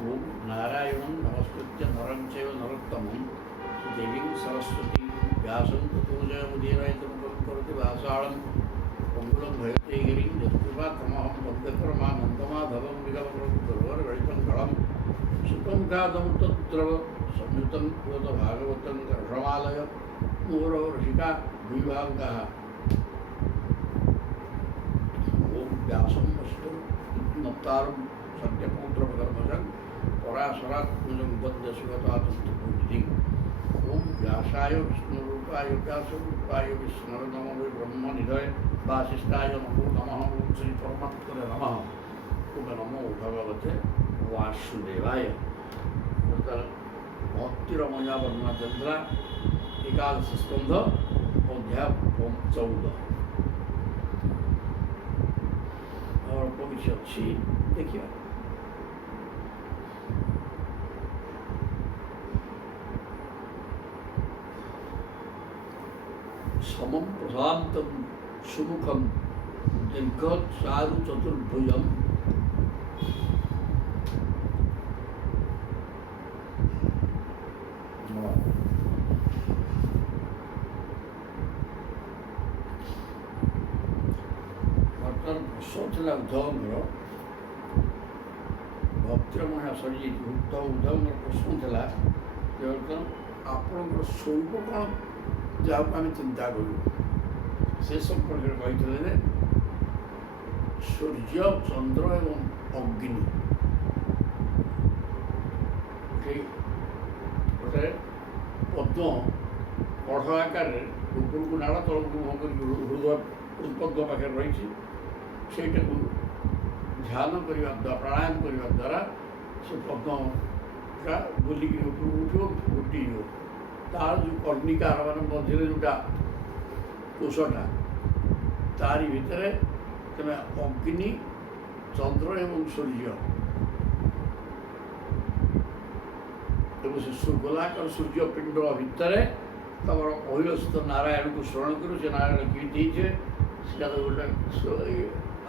ओम नारायणं नमस्कृत्य नरं चैव नरोत्तमं देवीं सरस्वतीं व्यासं ततो जयमुदीरयतमुखं करोति भासाळं पङ्गुलं भयतेगिरिं यत्कृपातमहं भक्तकर्मानन्दमाधवं विगमकरोति कलं सुखं खादमुत्तद्रव संयुतं भागवतं रमालय मुहुरो ऋषिका द्विभागाः ओम व्यासं वस्तु नप्तारं सत्यपुत्रभगर्भजं पराशरात्मजं वन्द्य सुगतातन्तुपूजितिम् ओम व्यासाय विष्णुरूपाय व्यासरूपाय विष्णवे नमो वै ब्रह्मनिधये वासिष्ठाय नमो नमः ओम श्री परमात्मने नमः ओम नमो भगवते वासुदेवाय भक्तिरमया वर्णचंद्रा एकादश स्कंध अध्याय 14 अल्प किसी अच्छी देखिए समं प्रशांतं सुमुखं दीर्घ चारु चतुर्भुजं सोचला उद्धवଙ୍କର ଭକ୍ତିରମୟ ସରିଯାଇଛି ଉद्धବଙ୍କର ପ୍ରଶ୍ନ ଥିଲା ଯେ ଆପଣଙ୍କର ସ୍ୱରୂପ କ'ଣ ଯାହାକୁ ଆମେ ଚିନ୍ତା କରୁ ସେ ସମ୍ପର୍କରେ କହିଥିଲେ ଯେ ସୂର୍ଯ୍ୟ ଚନ୍ଦ୍ର ଏବଂ ଅଗ୍ନି ଗୋଟେ ପଦ୍ମ କଢ଼ ଆକାରରେ ଉପରକୁ ନାଳ ତଳକୁ ମୁହଁ କରିକି ହୃଦୟ ପଦ୍ମ ପାଖରେ ରହିଛି ସେଇଟାକୁ ଧ୍ୟାନ କରିବା ଦ୍ୱାରା ପ୍ରାଣାୟାମ କରିବା ଦ୍ୱାରା ସେ ପଦ୍ମଟା ବୁଲିକି ଉପରକୁ ଉଠିବ ଫୁଟିଯିବ ତାର ଯେଉଁ କର୍ଣ୍ଣିକାର ମାନେ ମଝିରେ ଯେଉଁଟା କୋଷଟା ତାରି ଭିତରେ ତମେ ଅଗ୍ନି ଚନ୍ଦ୍ର ଏବଂ ସୂର୍ଯ୍ୟ ଏବଂ ସେ ଗୋଲାକାର ସୂର୍ଯ୍ୟପିଣ୍ଡ ଭିତରେ ତମର ଅହିଳସ୍ଥ ନାରାୟଣକୁ ସ୍ମରଣ କରୁ ସେ ନାରାୟଣ ଗୀତ ହେଇଛେ ସେଟା ତ ଗୋଟେ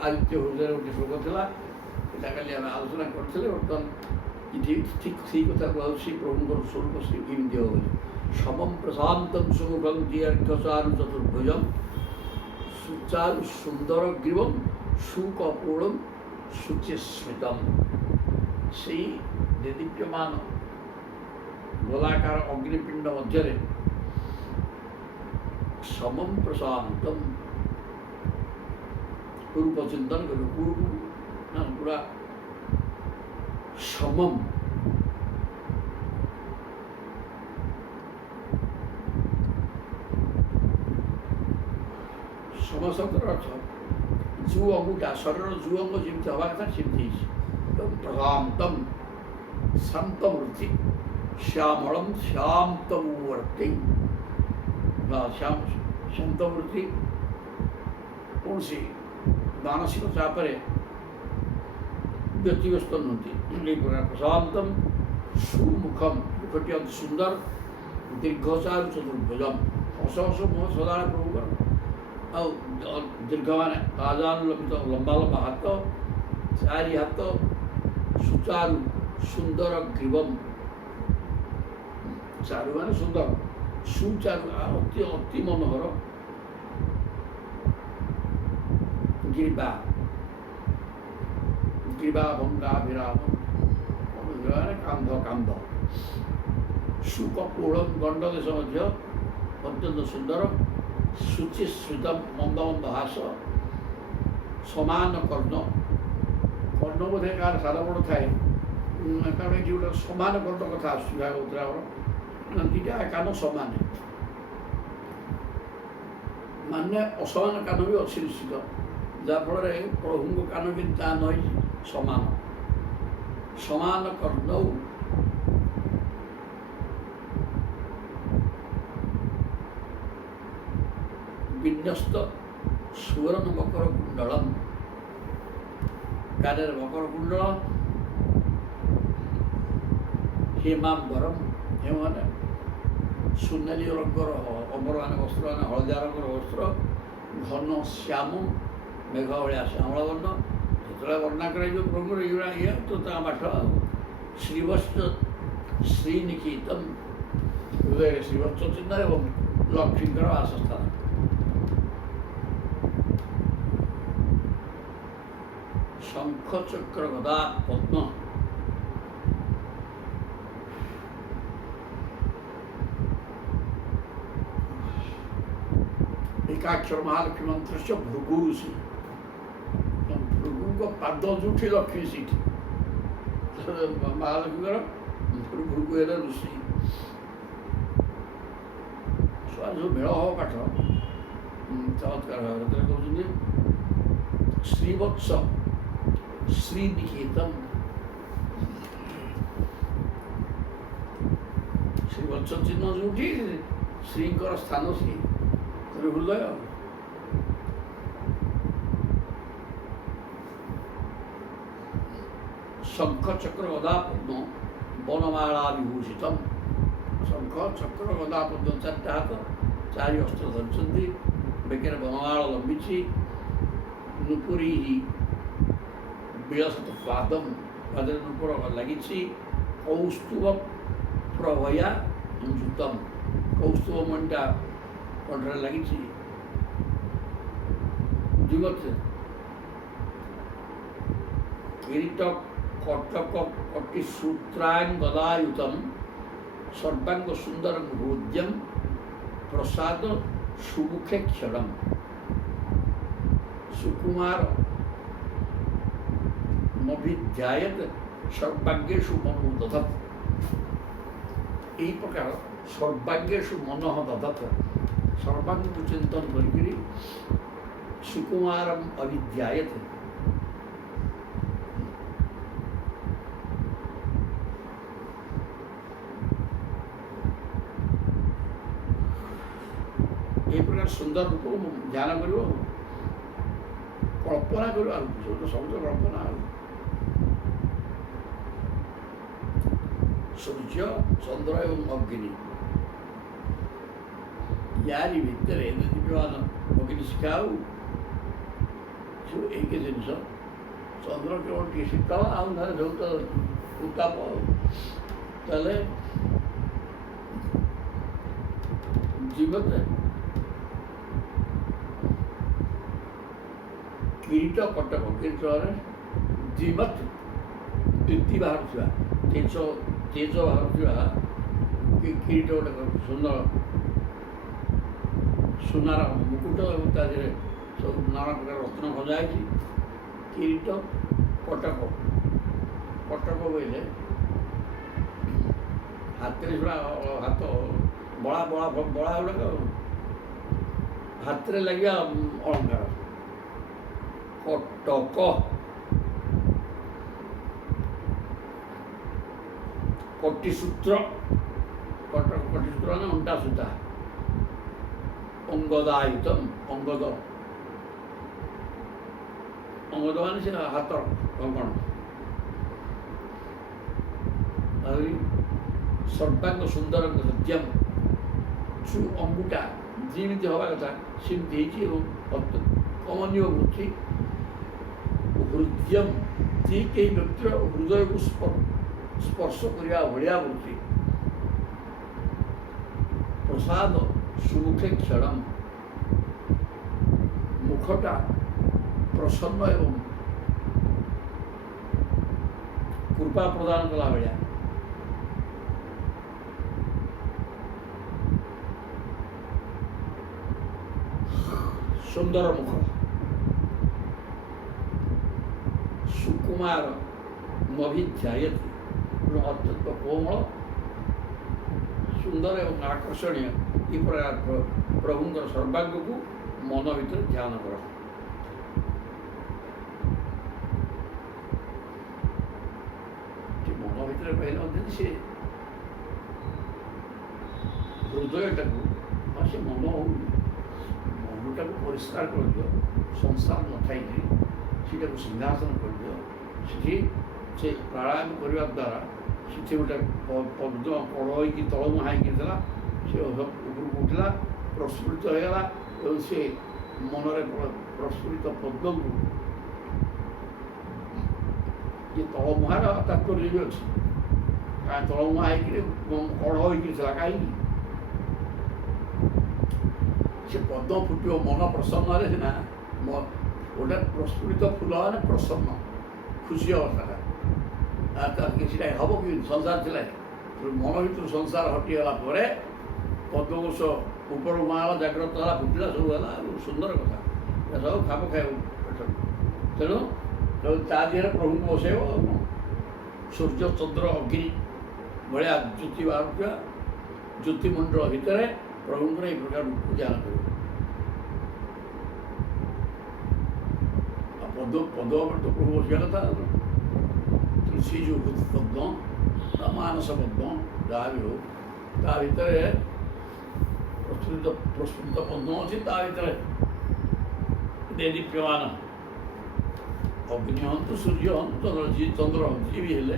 आदित्य हृदय गोटे श्लोक था यहाँ खाली आम आलोचना करते बर्तमान ये ठीक सही कथा कहे प्रभुंर स्वरूप श्री केमती हो समम प्रशांत सुमुखम दीर्घचारु चतुर्भुजम सुचारु सुंदर ग्रीवम सुकपूर्णम शुचिस्मृतम से देदीप्यमान गोलाकार अग्निपिंड मध्य समम प्रशांतम रूप चिंतन करो पूरा समम समशब्दर अर्थ जो अंगुटा शरीर जो अंग जमी हवा कथा सेमती प्रशांतम शांतवृत्ति श्यामलम शांतमूर्ति शांतवृत्ति कौन सी मानसिक चापरे व्यक्तिग्रस्त नुहति प्रशांतम सुमुखम मुखटी अति सुंदर दीर्घचारु चतुर्भुजम हस हस मुह सदाବେଳେ प्रभुकर आ दीर्घ मान आजानुलंबित लंबा लंबा हाथ चारि हाथ सुचारु सुंदर ग्रीवम चारु माने सुंदर सुचारु अति अति मनोहर गिरिबा गिरिबा भंगा विराम कांध कांध सुकपूर्ण गंड देश मध्य अत्यंत सुंदर शुचिश्रुत मंद मंद हास समान कर्ण कर्ण बोधे कार सारा बड़ थाए कारण ये गोटे समान कर्ण कथा आसुरा दुटा कान समान मान्य असमान कान भी अच्छी निश्चित जहाँफल प्रभु कान भी दान समान समान कर्ण विन्यस्त सुवर्ण मकर कुंडलम कान मकर कुंडल हेमांबरम हेम सुनाली रंगर अमर मान वस्त्र मान हलदिया रंगर वस्त्र घन श्याम मेघ भाया श्यामल वर्ण जो वर्णना कर प्रभु ये तो बाठ ଶ୍ରୀବତ୍ସ ଶ୍ରୀନିକେତନ, ହୃଦୟରେ ଶ୍ରୀବତ୍ସ ଚିହ୍ନ ଏବଂ ଲକ୍ଷ୍ମୀଙ୍କର ବାସସ୍ଥାନ। ଶଙ୍ଖ ଚକ୍ର ଗଦା ପଦ୍ମ, ଏକାକ୍ଷର ମହାଲକ୍ଷ୍ମୀ ମନ୍ତ୍ର ସେ ଭୃଗୁ ଋଷି, ଭୃଗୁଙ୍କ ପାଦ ଯୋଉଠି ଲକ୍ଷ୍ମୀ ସେଇଠି, ମହାଲକ୍ଷ୍ମୀଙ୍କର ଭୃଗୁ ହେଲେ ଋଷି। ଯୋଉ ମେଳ ହବ ପାଠ ଚମତ୍କାର ଭାବରେ କହୁଛନ୍ତି ଶ୍ରୀବତ୍ସ ଶ୍ରୀନିକେତନ, ଶ୍ରୀବତ୍ସ ଚିହ୍ନ ଯୋଉଠି ଶ୍ରୀଙ୍କର ସ୍ଥାନ ସିଏ ହୃଦୟ। ଶଙ୍ଖ ଚକ୍ର ଗଦା ପଦ୍ମ ବନମାଳା ବିଭୂଷିତମ୍, ଶଙ୍ଖ ଚକ୍ର ଗଦା ପଦ୍ମ ଚାରିଟା ହାତ, ଚାରି ଅସ୍ତ୍ର ଧରିଛନ୍ତି, ବେକରେ ବନମାଳ ଲମ୍ବିଛି, ନୂପୁରୀ ବିଳସତ ପାଦମ, ପାଦରେ ନୂପୁର ଲାଗିଛି, କୌସ୍ତୁଭ ପ୍ରଭୟା ଯୁତମ୍, କୌସ୍ତୁଭ ମଣିଟା କଣ୍ଠରେ ଲାଗିଛି, ଯୁବତ କିରୀଟ କଟକ କଟି ସୂତ୍ରାଙ୍ଗଦାୟୁତମ୍, ସର୍ବାଙ୍ଗ ସୁନ୍ଦର ହୃଦ୍ୟମ୍ ପ୍ରସାଦ ସୁମୁଖେ କ୍ଷଣମ୍, ସୁକୁମାର ମଭିଧ୍ୟାୟତ ସର୍ବାଙ୍ଗେଷୁ ମନୋ ଦଧତ, ଏହି ପ୍ରକାର ସର୍ବାଙ୍ଗେଷୁ ମନଃ ଦଧତ, ସର୍ବାଙ୍ଗକୁ ଚିନ୍ତନ କରିକିରି ସୁକୁମାରମ୍ ଅଭିଧ୍ୟାୟତ, এই প্রকার সুন্দর রূপ ধ্যান করব, কল্পনা করব, আর ସବୁ ତ କଳ୍ପନା ଆଉ। ସୂର୍ଯ୍ୟ ଚନ୍ଦ୍ର ଏବଂ ଅଗ୍ନି, ୟାରି ଭିତରେ ଦୀପ୍ୟମାନ ଅଗ୍ନି ଶିଖା ଆଉ ସବୁ ଏକ ଜିନିଷ। ଚନ୍ଦ୍ର କେବଳ ଟିକେ ଶୀତଳ, ଆଉ ନହେଲେ ସବୁ ତ ଉତ୍ତାପ। ତାହେଲେ ଜୀବତ କିରୀଟ କଟକ, କିରୀଟରେ ଜୀବତ ଦୀପ୍ତି ବାହାରୁଥିବା, ତେଜ ବାହାରୁଥିବା କିରୀଟ ଗୋଟେ ସୁନ୍ଦର ସୁନାର ମୁକୁଟ ଏବଂ ତା ଦେହରେ ସବୁ ନାନା ପ୍ରକାର ରତ୍ନ ଖଞ୍ଜା ହେଇଛି। କିରୀଟ କଟକ, କଟକ ବୋଇଲେ ହାତରେ ପୁରା ହାତ ବଳା ବଳା ବଳା ଗୁଡ଼ାକ ହାତରେ ଲାଗିବା ଅଳଙ୍କାର। କଟକ କଟିସୂତ୍ର, କଟକ କଟିସୂତ୍ର ମାନେ ଅଣ୍ଟା ସୂତା। ଅଙ୍ଗଦାୟୁତମ୍, ଅଙ୍ଗଦ, ଅଙ୍ଗଦ ମାନେ ସେ ହାତ କଙ୍କଣ। ଆହୁରି ସର୍ବାଙ୍ଗ ସୁନ୍ଦର ହୃଦ୍ୟମ୍, ଯୋଉ ଅଙ୍ଗୁଟା ଯେମିତି ହେବା କଥା ସେମିତି ହେଇଛି ଏବଂ କମନୀୟ ବୃତ୍ତି। ହୃଦ୍ୟମ୍, ଠିକ୍ ଏହି ବ୍ୟକ୍ତିର ହୃଦୟକୁ ସ୍ପର୍ଶ କରିବା ଭଳିଆ ବୃତ୍ତି। ପ୍ରସାଦ ସୁମୁଖେ କ୍ଷଣମ୍, ମୁଖଟା ପ୍ରସନ୍ନ ଏବଂ କୃପା ପ୍ରଦାନ କଲା ଭଳିଆ। ସୁନ୍ଦର ମୁଖ, ସୁକୁମାର ମଭିଧ୍ୟାୟତି, ଅତ୍ୟନ୍ତ କୋମଳ, ସୁନ୍ଦର ଏବଂ ଆକର୍ଷଣୀୟ। ଏ ପ୍ରକାର ପ୍ରଭୁଙ୍କର ସର୍ବାଙ୍ଗକୁ ମନ ଭିତରେ ଧ୍ୟାନ କର। ମନ ଭିତରେ କହିଲେ ମଧ୍ୟ ସେ ହୃଦୟଟାକୁ, ସେ ମନ ହଉନି, ମନଟାକୁ ପରିଷ୍କାର କରିଦିଅ, ସଂସାର ନଥାଇକି ସେଟାକୁ ସିଂହାସନ କରିଦିଅ। ସେଠି ସେ ପ୍ରାଣାୟାମ କରିବା ଦ୍ୱାରା ସେଠି ଗୋଟେ ପଦ୍ମ କଡ଼ ହେଇକି ତଳମୁହାଁ ହେଇକି ଥିଲା, ସେ ଉପରକୁ ଉଠିଲା, ପ୍ରସ୍ଫୁଟିତ ହୋଇଗଲା ଏବଂ ସେ ମନରେ ପ୍ରସ୍ଫୁଟିତ ପଦ୍ମକୁ, ଯେ ତଳମୁହାର ତାତ୍ପର୍ଯ୍ୟ ବି ଅଛି, କାହିଁ ତଳମୁହାଁ ହେଇକିରି କଢ଼ ହେଇକିରି ଥିଲା କାହିଁକି? ସେ ପଦ୍ମ ଫୁଟିବ ମନ ପ୍ରସନ୍ନ ହେଲେ ସିନା ଗୋଟେ ପ୍ରସ୍ଫୁଟିତ ଫୁଲ ମାନେ ପ୍ରସନ୍ନ ଖୁସି ଅବସ୍ଥାଟା କିଛିଟା ହେବ କି ସଂସାର ଥିଲା ମନ ଭିତରୁ ସଂସାର ହଟିଗଲା ପରେ ପଦ୍ମକୋଷ ଉପରକୁ ମାଳ ଜାଗ୍ରତ ହେଲା ଫୁଟିଲା ସବୁ ହେଲା ସୁନ୍ଦର କଥା ଏ ସବୁ ଖାପ ଖାଇବ ତେଣୁ ତା ଦେହରେ ପ୍ରଭୁଙ୍କୁ ବସେଇବ ଆଉ କ'ଣ ସୂର୍ଯ୍ୟ ଚନ୍ଦ୍ର ଅଗ୍ନି ଭଳିଆ ଜ୍ୟୋତି ବାହାରୁଥିବା ଜ୍ୟୋତିମଣ୍ଡଳ ଭିତରେ ପ୍ରଭୁଙ୍କର ଏହି ପ୍ରକାର ଧ୍ୟାନ କରିବ। ଆଉ ପଦ୍ମ ଉପରେ ତ ପ୍ରଭୁ ବସିବା କଥା ତୁଳସୀ ଯେଉଁ ପଦ୍ମ ମାନସ ପଦ୍ମ ଯାହା ବି ହଉ ତା ଭିତରେ ପ୍ରସ୍ଫୁଟିତ ପଦ୍ମ ଅଛି ତା ଭିତରେ ଦୀପ୍ୟମାନ ଅଗ୍ନି ହନ୍ତୁ ସୂର୍ଯ୍ୟ ହନ୍ତୁ ଚନ୍ଦ୍ର ହନ୍ତୁ ଯିଏ ବି ହେଲେ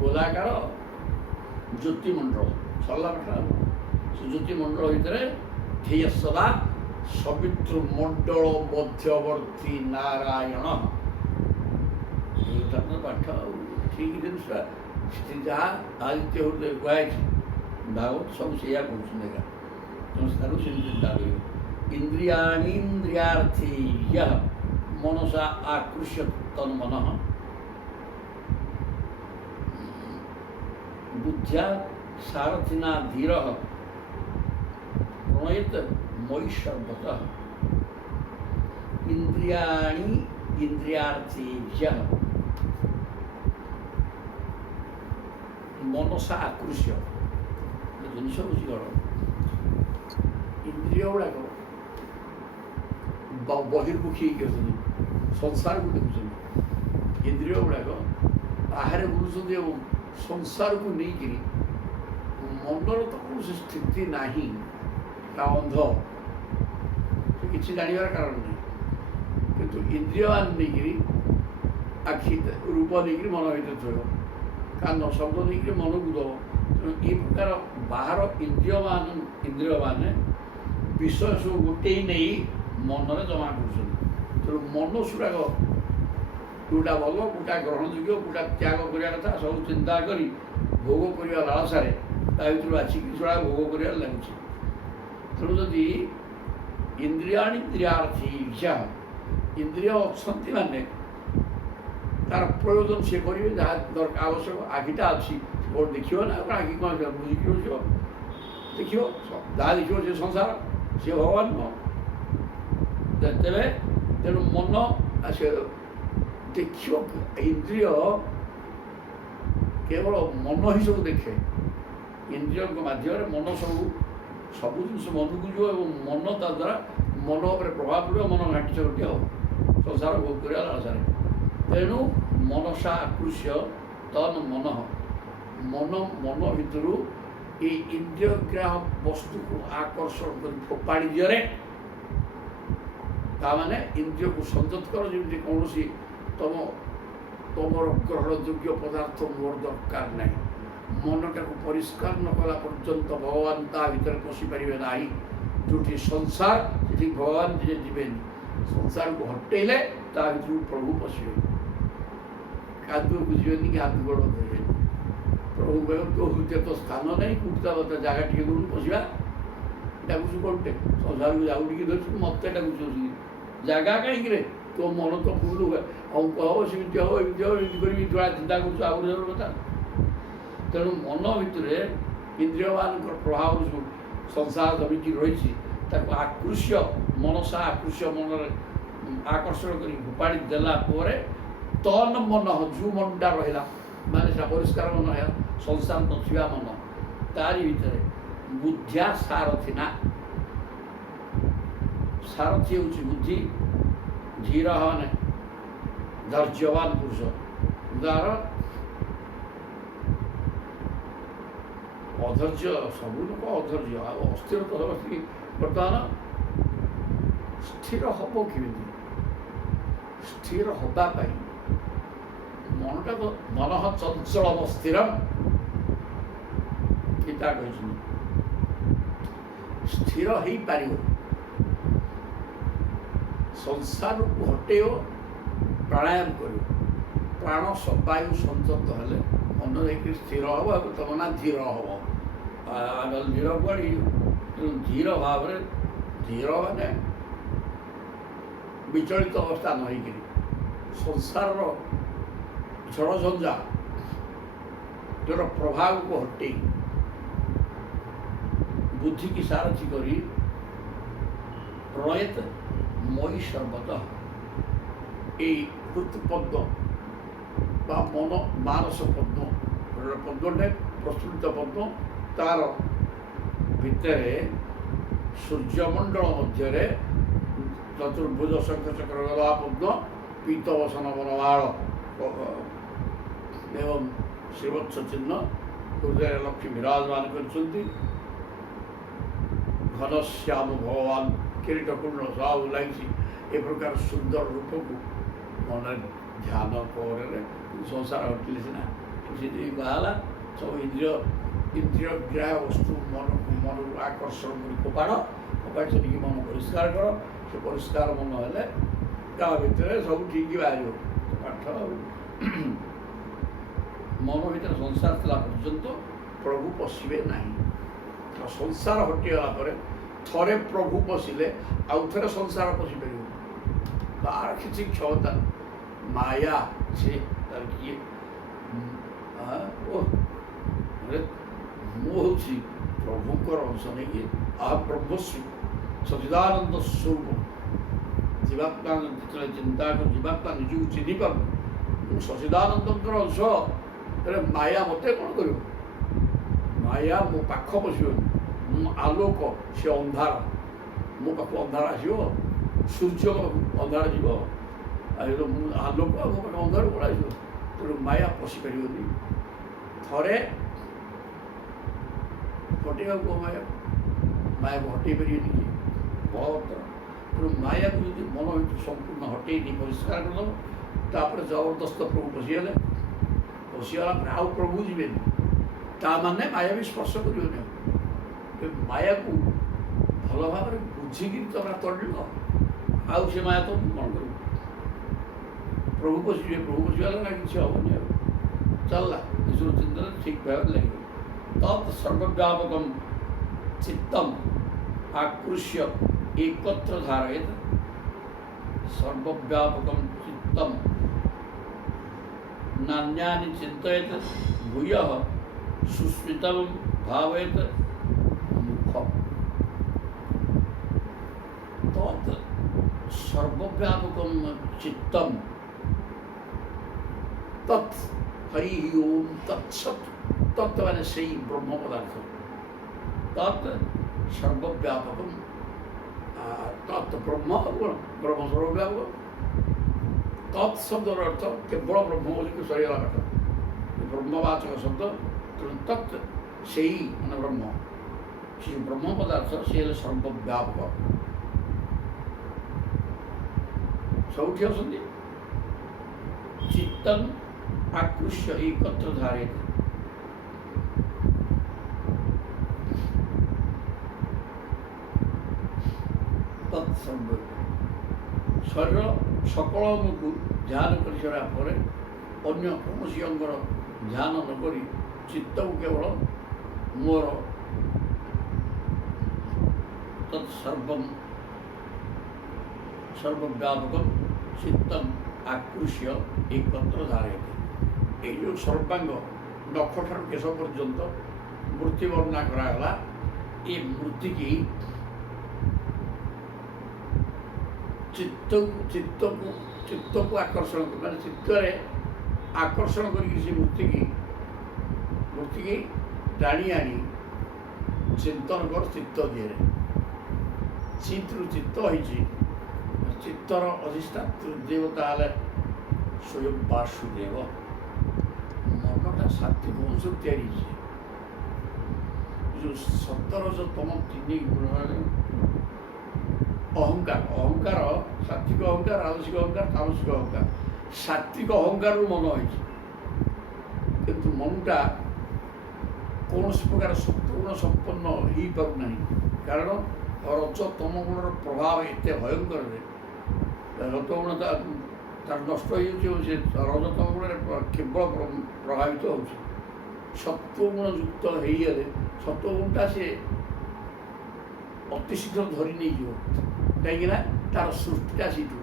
ଗୋଲାକାର ଜ୍ୟୋତିମଣ୍ଡଳ ସରିଲା ପାଠ ସେ ଜ୍ୟୋତିମଣ୍ଡଳ ଭିତରେ ध्येय ସଦା ସବିତୃମଣ୍ଡଳ ମଧ୍ୟବର୍ତ୍ତୀ ନାରାୟଣ ଏଇଟା ତ ପାଠ ଆଉ ଠିକ୍ ଜିନିଷଟା ଯାହା ଆଦିତ୍ୟ ହୃଦୟ କୁହାଯାଇଛି ଭାଗବତ ସବୁ ସେଇଆ କରୁଛନ୍ତି ଏକା ତେଣୁ ତାକୁ ସେମିତି ଚିନ୍ତା କରିବ। ଇନ୍ଦ୍ରିୟାଣୀନ୍ଦ୍ରିୟାର୍ଥୀ ମନସା ଆକୃଷ୍ୟ ତନ୍ମନ ବୁଦ୍ଧ୍ୟା ସାରଥିନା ଧୀର ପ୍ରଣୟତ ମୟି ସର୍ବତଃ ଇନ୍ଦ୍ରିୟାଣୀ ଇନ୍ଦ୍ରିୟାର୍ଥୀ ମନସା ଆକୃଷ୍ୟ ଜିନିଷ ବୁଝି କ'ଣ ଇନ୍ଦ୍ରିୟ ଗୁଡ଼ାକ ବହିର୍ମୁଖୀ ହେଇକି ଅଛନ୍ତି ସଂସାରକୁ ଦେଖୁଛନ୍ତି ଇନ୍ଦ୍ରିୟ ଗୁଡ଼ାକ ବାହାରେ ବୁଲୁଛନ୍ତି ଏବଂ ସଂସାରକୁ ନେଇକିରି ମନର ତ କୌଣସି ସ୍ଥିତି ନାହିଁ ତା ଅନ୍ଧ ସେ କିଛି ଜାଣିବାର କାରଣ ନାହିଁ କିନ୍ତୁ ଇନ୍ଦ୍ରିୟମାନ ନେଇକିରି ଆଖି ରୂପ ନେଇକିରି ମନ ଭିତରେ ଥୋଇବ କାନ ଶବ୍ଦ ନେଇକିରି ମନକୁ ଦେବ ତେଣୁ ଏ ପ୍ରକାର ବାହାର ଇନ୍ଦ୍ରିୟମାନେ ବିଷୟ ସବୁ ଗୋଟେଇ ନେଇ ମନରେ ଜମା କରୁଛନ୍ତି ତେଣୁ ମନସୁରାଗ କେଉଁଟା ଭଲ କେଉଁଟା ଗ୍ରହଣଯୋଗ୍ୟ କେଉଁଟା ତ୍ୟାଗ କରିବା କଥା ସବୁ ଚିନ୍ତା କରି ଭୋଗ କରିବା ଲାଳସାରେ ତା ଭିତରୁ ବାଛିକି ସେଗୁଡ଼ା ଭୋଗ କରିବାରେ ଲାଗୁଛି। ତେଣୁ ଯଦି ଇନ୍ଦ୍ରିୟାଣୀନ୍ଦ୍ରିୟାର୍ଥୀ ଇନ୍ଦ୍ରିୟ ଅଛନ୍ତି ମାନେ ତାର ପ୍ରୟୋଜନ ସିଏ କରିବେ ଯାହା ଦରକାର ଆବଶ୍ୟକ ଆଖିଟା ଅଛି କ'ଣ ଦେଖିବ ନା ଆଖି କ'ଣ ବୁଝିକି ବସିବ ଦେଖିବ ଯାହା ଦେଖିବ ସେ ସଂସାର ସିଏ ଭଗବାନ ନୁହଁ ତେବେ ତେଣୁ ମନ ସେ ଦେଖିବ ଇନ୍ଦ୍ରିୟ କେବଳ ମନ ହିଁ ସବୁ ଦେଖେ ଇନ୍ଦ୍ରିୟଙ୍କ ମାଧ୍ୟମରେ ମନ ସବୁ ଜିନିଷ ମନକୁ ଯିବ ଏବଂ ମନ ତା ଦ୍ୱାରା ମନ ଉପରେ ପ୍ରଭାବ ପଡ଼ିବ ମନ ଘାଟି ଚକଟି ହେବ ସଂସାର ଭୋଗ କରିବା ଲାଳସାରେ ତେଣୁ ମନସା ଆକୃଷ୍ୟ ତନ୍ ମନ ଭିତରୁ এই ইন্দ্রিয়গ্রাহক বস্তুକୁ আকর্ষণ କରି ଫୋପାଡ଼ି ଦିଅରେ ତାମାନେ ଇନ୍ଦ୍ରିୟକୁ ସଂଯତ କର ଯେମିତି କୌଣସି ତମର ଗ୍ରହଣଯୋଗ୍ୟ ପଦାର୍ଥ ମୋର ଦରକାର ନାହିଁ ମନଟାକୁ ପରିଷ୍କାର ନ କଲା ପର୍ଯ୍ୟନ୍ତ ଭଗବାନ ତା ଭିତରେ ପଶିପାରିବେ ନାହିଁ ଯେଉଁଠି ସଂସାର ସେଠି ଭଗବାନ ନିଜେ ଯିବେନି ସଂସାରକୁ ହଟେଇଲେ ତା ଭିତରକୁ ପ୍ରଭୁ ପଶିବେ କାଦୁଅକୁ ଯିବେନି କି ହାତ ଗୋଡ଼ ଧରିବେନି ପ୍ରଭୁ କହିବ ତୋ ହୃଦୟ ତ ସ୍ଥାନ ନାହିଁ କୋଉଠି ଜାଗା ଟିକେ ଦଉନୁ ପଶିବା ଡାକୁଛୁ କୋଉଟେ ସଂସାରକୁ ଯାଉ ଟିକେ ଧରିଛୁ ମତେ ଡାକୁଛୁ ଜାଗା କାହିଁକିରେ ତୋ ମନ ତ ଫୁଲ ଅଙ୍କ ହବ ସେମିତି ହବ ଏମିତି କରିବି ଯୋଡ଼ା ଚିନ୍ତା କରୁଛୁ ଆହୁରି ଜଣର କଥା ତେଣୁ ମନ ଭିତରେ ଇନ୍ଦ୍ରିୟମାନଙ୍କର ପ୍ରଭାବ ଯେଉଁ ସଂସାର ଜମିକି ରହିଛି ତାକୁ ଆକୃଷ୍ୟ ମନସା ଆକୃଷ୍ୟ ମନରେ ଆକର୍ଷଣ କରି ଫୋପାଡ଼ି ଦେଲା ପରେ ତନ୍ ମନ ଯେଉଁ ମନଟା ରହିଲା ମାନେ ସେଟା ପରିଷ୍କାର ମନ ହେଲା ସଂସାର ନଥିବା ମନ ତାରି ଭିତରେ ବୁଦ୍ଧ୍ୟା ସାରଥି ନା ସାରଥି ହେଉଛି ବୁଦ୍ଧି ଧୀର ମାନେ ଧୈର୍ଯ୍ୟବାନ ପୁରୁଷ ଯାହାର ଅଧୈର୍ଯ୍ୟ ସବୁ ଲୋକ ଅଧୈର୍ଯ୍ୟ ଆଉ ଅସ୍ଥିର ତ ବର୍ତ୍ତମାନ ସ୍ଥିର ହବ କେମିତି ସ୍ଥିର ହେବା ପାଇଁ ମନଟା ତ ମନଃ ଚଞ୍ଚଳ ସ୍ଥିର ଗୀତା କହିଛନ୍ତି ସ୍ଥିର ହେଇପାରିବ ସଂସାରକୁ ହଟେଇବ ପ୍ରାଣାୟାମ କରିବ ପ୍ରାଣ ବାୟୁ ସଂଯତ ହେଲେ ମନ ଯାଇକି ସ୍ଥିର ହେବ ଏବଂ ତମ ନା ଧୀର ହେବ। ଧୀର କୁଆଡ଼େ ତେଣୁ ଧୀର ଭାବରେ, ଧୀର ମାନେ ବିଚଳିତ ଅବସ୍ଥା ନ ହେଇକିରି ସଂସାରର ଝଡ଼ଝଞ୍ଝା ଯୋର ପ୍ରଭାବକୁ ହଟେଇ ବୁଦ୍ଧିକି ସାରଥି କରି ପ୍ରଣୟତ ମୟି ସର୍ବତଃ এই ହୃତ୍ପଦ୍ମ ବା ମାନସ ପଦ୍ମ ପଦ୍ମଟେ ପ୍ରସ୍ଫୁଟିତ ପଦ୍ମ, ତାର ଭିତରେ ସୂର୍ଯ୍ୟମଣ୍ଡଳ ମଧ୍ୟରେ ଚତୁର୍ଭୁଜ ଶଙ୍ଖ ଚକ୍ର ଗଦା ପଦ୍ମ ପୀତବସନ ବନମାଳ ଏବଂ ଶ୍ରୀବତ୍ସ ଚିହ୍ନ ହୃଦୟରେ ଲକ୍ଷ୍ମୀ ବିରାଜମାନ କରିଛନ୍ତି। ଘନଶ୍ୟାମ ଭଗବାନ କିରୀଟ କୁଣ୍ଡଳ ସବୁ ଲାଗିଛି। ଏ ପ୍ରକାର ସୁନ୍ଦର ରୂପକୁ ମନରେ ଧ୍ୟାନ ପରେ ସଂସାର ହଟିଲେ ସିନା ଖୁସି ଦେଇ ବାହାରିଲା। ସବୁ ଇନ୍ଦ୍ରିୟ ଗ୍ରାହ୍ୟ ବସ୍ତୁ ମନକୁ ଆକର୍ଷଣ କରି ଫୋପାଡ଼ି ସେଠିକି ମନ ପରିଷ୍କାର କର। ସେ ପରିଷ୍କାର ମନ ହେଲେ ଗାଁ ଭିତରେ ସବୁ ଠିକ୍ ବାହାରିବ। ପାଠ ମନ ଭିତରେ ସଂସାର ଥିଲା ପର୍ଯ୍ୟନ୍ତ ପ୍ରଭୁ ପଶିବେ ନାହିଁ। ସଂସାର ହଟିଗଲା ପରେ ଥରେ ପ୍ରଭୁ ପଶିଲେ ଆଉ ଥରେ ସଂସାର ପଶିପାରିବ। ତାର କିଛି କ୍ଷମତା ମାୟା ସେ ତାର କିଏ ମୁଁ ହେଉଛି ପ୍ରଭୁଙ୍କର ଅଂଶ ନେଇକି ବ୍ରହ୍ମସ୍ୱୀ ସଚିଦାନନ୍ଦ ସ୍ୱରୂପ। ଜୀବାତ୍ମା ଯେତେବେଳେ ଚିନ୍ତା କରୁ, ଜୀବାତ୍ମା ନିଜକୁ ଚିହ୍ନି ପାରୁନି ମୁଁ ସଚିଦାନନ୍ଦଙ୍କର ଅଂଶ, ହେଲେ ମାୟା ମୋତେ କ'ଣ କରିବ? ମାୟା ମୋ ପାଖ ପଶିବନି। ମୁଁ ଆଲୋକ, ସେ ଅନ୍ଧାର। ମୋ ପାଖକୁ ଅନ୍ଧାର ଆସିବ, ସୂର୍ଯ୍ୟ ଅନ୍ଧାର ଯିବ, ମୁଁ ଆଲୋକ ମୋ ପାଖେ ଅନ୍ଧାର ପଳାଇଯିବ। ତେଣୁ ମାୟା ପଶିପାରିବନି। ଥରେ ହଟେଇବାକୁ ମାୟାକୁ ହଟେଇ ପାରିବେନି କି ବଳବତ୍ତର। ତେଣୁ ମାୟାକୁ ଯଦି ମନ ଭିତରୁ ସମ୍ପୂର୍ଣ୍ଣ ହଟେଇ ଦେଇ ପରିଷ୍କାର କରିଦେବ, ତାପରେ ଜବରଦସ୍ତ ପ୍ରଭୁ ପଶିଗଲେ, ପଶିଗଲା ପରେ ଆଉ ପ୍ରଭୁ ଯିବେନି। ତା ମାନେ ମାୟା ବି ସ୍ପର୍ଶ କରିବନି। ମାୟାକୁ ଭଲ ଭାବରେ ବୁଝିକିରି ତମେ ତଡ଼ିବ, ଆଉ ସେ ମାୟା ତ କ'ଣ କରିବ? ପ୍ରଭୁ ପଶିଯିବେ, ପ୍ରଭୁ ପଶିଗଲେ ନା କିଛି ହେବନି। ଆଉ ଚାଲିଲା ଈଶ୍ୱର ଚିନ୍ତନ ଠିକ୍ ଭାବରେ ଲାଗିବ। ତତ୍ ସର୍ବବ୍ୟାପକମ୍ ଚିତ୍ତମ୍ ଆକୃଷ୍ୟ ଏକତ୍ର ଧାରୟେତ। ସର୍ବବ୍ୟାପକମ୍ ଚିତ୍ତମ୍ ନାନ୍ୟାନି ଚିନ୍ତୟେତ ଭୂୟଃ ସୁସ୍ମିତଂ ଭାବୟେତ ମୁଖ। ତତ୍ ସର୍ବବ୍ୟାପକମ୍ ଚିତ୍ତମ୍ তৎ হরি ওম তৎসৎ। তৎ মানে সেই ব্রহ্ম পদার্থ। তৎ সর্বব্যাপক, তৎ ব্রহ্ম ব্রহ্ম সর্বব্যাপক। তৎ শব্দর অর্থ কেবল ব্রহ্ম বলি সরিগলা কথা, ব্রহ্মবাচক শব্দ। তেমন তৎ সেই মানে ব্রহ্ম, সেই ব্রহ্ম পদার্থ সে হলে সর্বব্যাপক। ସବୁଠି ଅଛନ୍ତି। ଚିତ୍ତଂ ଆକୃଷ୍ୟ ଏକତ୍ର ଧାରୟେତ। ଶରୀର ସକଳ ଅଙ୍ଗକୁ ଧ୍ୟାନ କରିସାରିବା ପରେ ଅନ୍ୟ କୌଣସି ଅଙ୍ଗର ଧ୍ୟାନ ନକରି ଚିତ୍ତକୁ କେବଳ ମୋର ତତ୍ ସର୍ବବ୍ୟାପକମ୍ ଚିତ୍ତଂ ଆକୃଷ୍ୟ ଏକତ୍ର ଧାରୟେତ। এই ଯେଉଁ ସର୍ବାଙ୍ଗ ନଖଠାରୁ କେଶ ପର୍ଯ୍ୟନ୍ତ ମୂର୍ତ୍ତି ବର୍ଣ୍ଣନା କରାଗଲା, ଏ ମୂର୍ତ୍ତିକି ଚିତ୍ତକୁ ଆକର୍ଷଣ କରି, ମାନେ ଚିତ୍ତରେ ଆକର୍ଷଣ କରିକି ସେ ମୂର୍ତ୍ତିକି ଟାଣି ଆଣି ଚିନ୍ତନ କର ଚିତ୍ତ ଦିହରେ। ଚିତ୍ରୁ ଚିତ୍ତ ହେଇଛି, ଚିତ୍ତର ଅଧିଷ୍ଠାତ୍ରୀ ଦେବତା ହେଲେ ସ୍ୱୟଂ ବାସୁଦେବ। ମନଟା ସାତ୍ଵିକ ଅଂଶରୁ ତିଆରି ହେଇଛି। ଯେଉଁ 17 ତିନି ଗୁଣରେ ଅହଙ୍କାର ସାତ୍ଵିକ ଅହଙ୍କାର, ରାଜସିକ ଅହଙ୍କାର, ତାମସିକ ଅହଙ୍କାର। ସାତ୍ଵିକ ଅହଙ୍କାରରୁ ମନ ହେଇଛି, କିନ୍ତୁ ମନଟା କୌଣସି ପ୍ରକାର ସତ୍ୱଗୁଣ ସମ୍ପନ୍ନ ହେଇପାରୁନାହିଁ। କାରଣ ରଜ ତମ ଗୁଣର ପ୍ରଭାବ ଏତେ ଭୟଙ୍କର ଯେ ରଜଗୁଣ ତାର ନଷ୍ଟ ହେଇଯାଉଛି ଏବଂ ସେ ରଜ ତମ ଗୁଣରେ କେବଳ ପ୍ରଭାବିତ ହେଉଛି। ସତ୍ୱଗୁଣ ଯୁକ୍ତ ହେଇଗଲେ ସତ୍ୱଗୁଣଟା ସେ ଅତି ଶୀଘ୍ର ଧରି ନେଇଯିବ, କାହିଁକିନା ତାର ସୃଷ୍ଟିଟା ସେଇଠୁ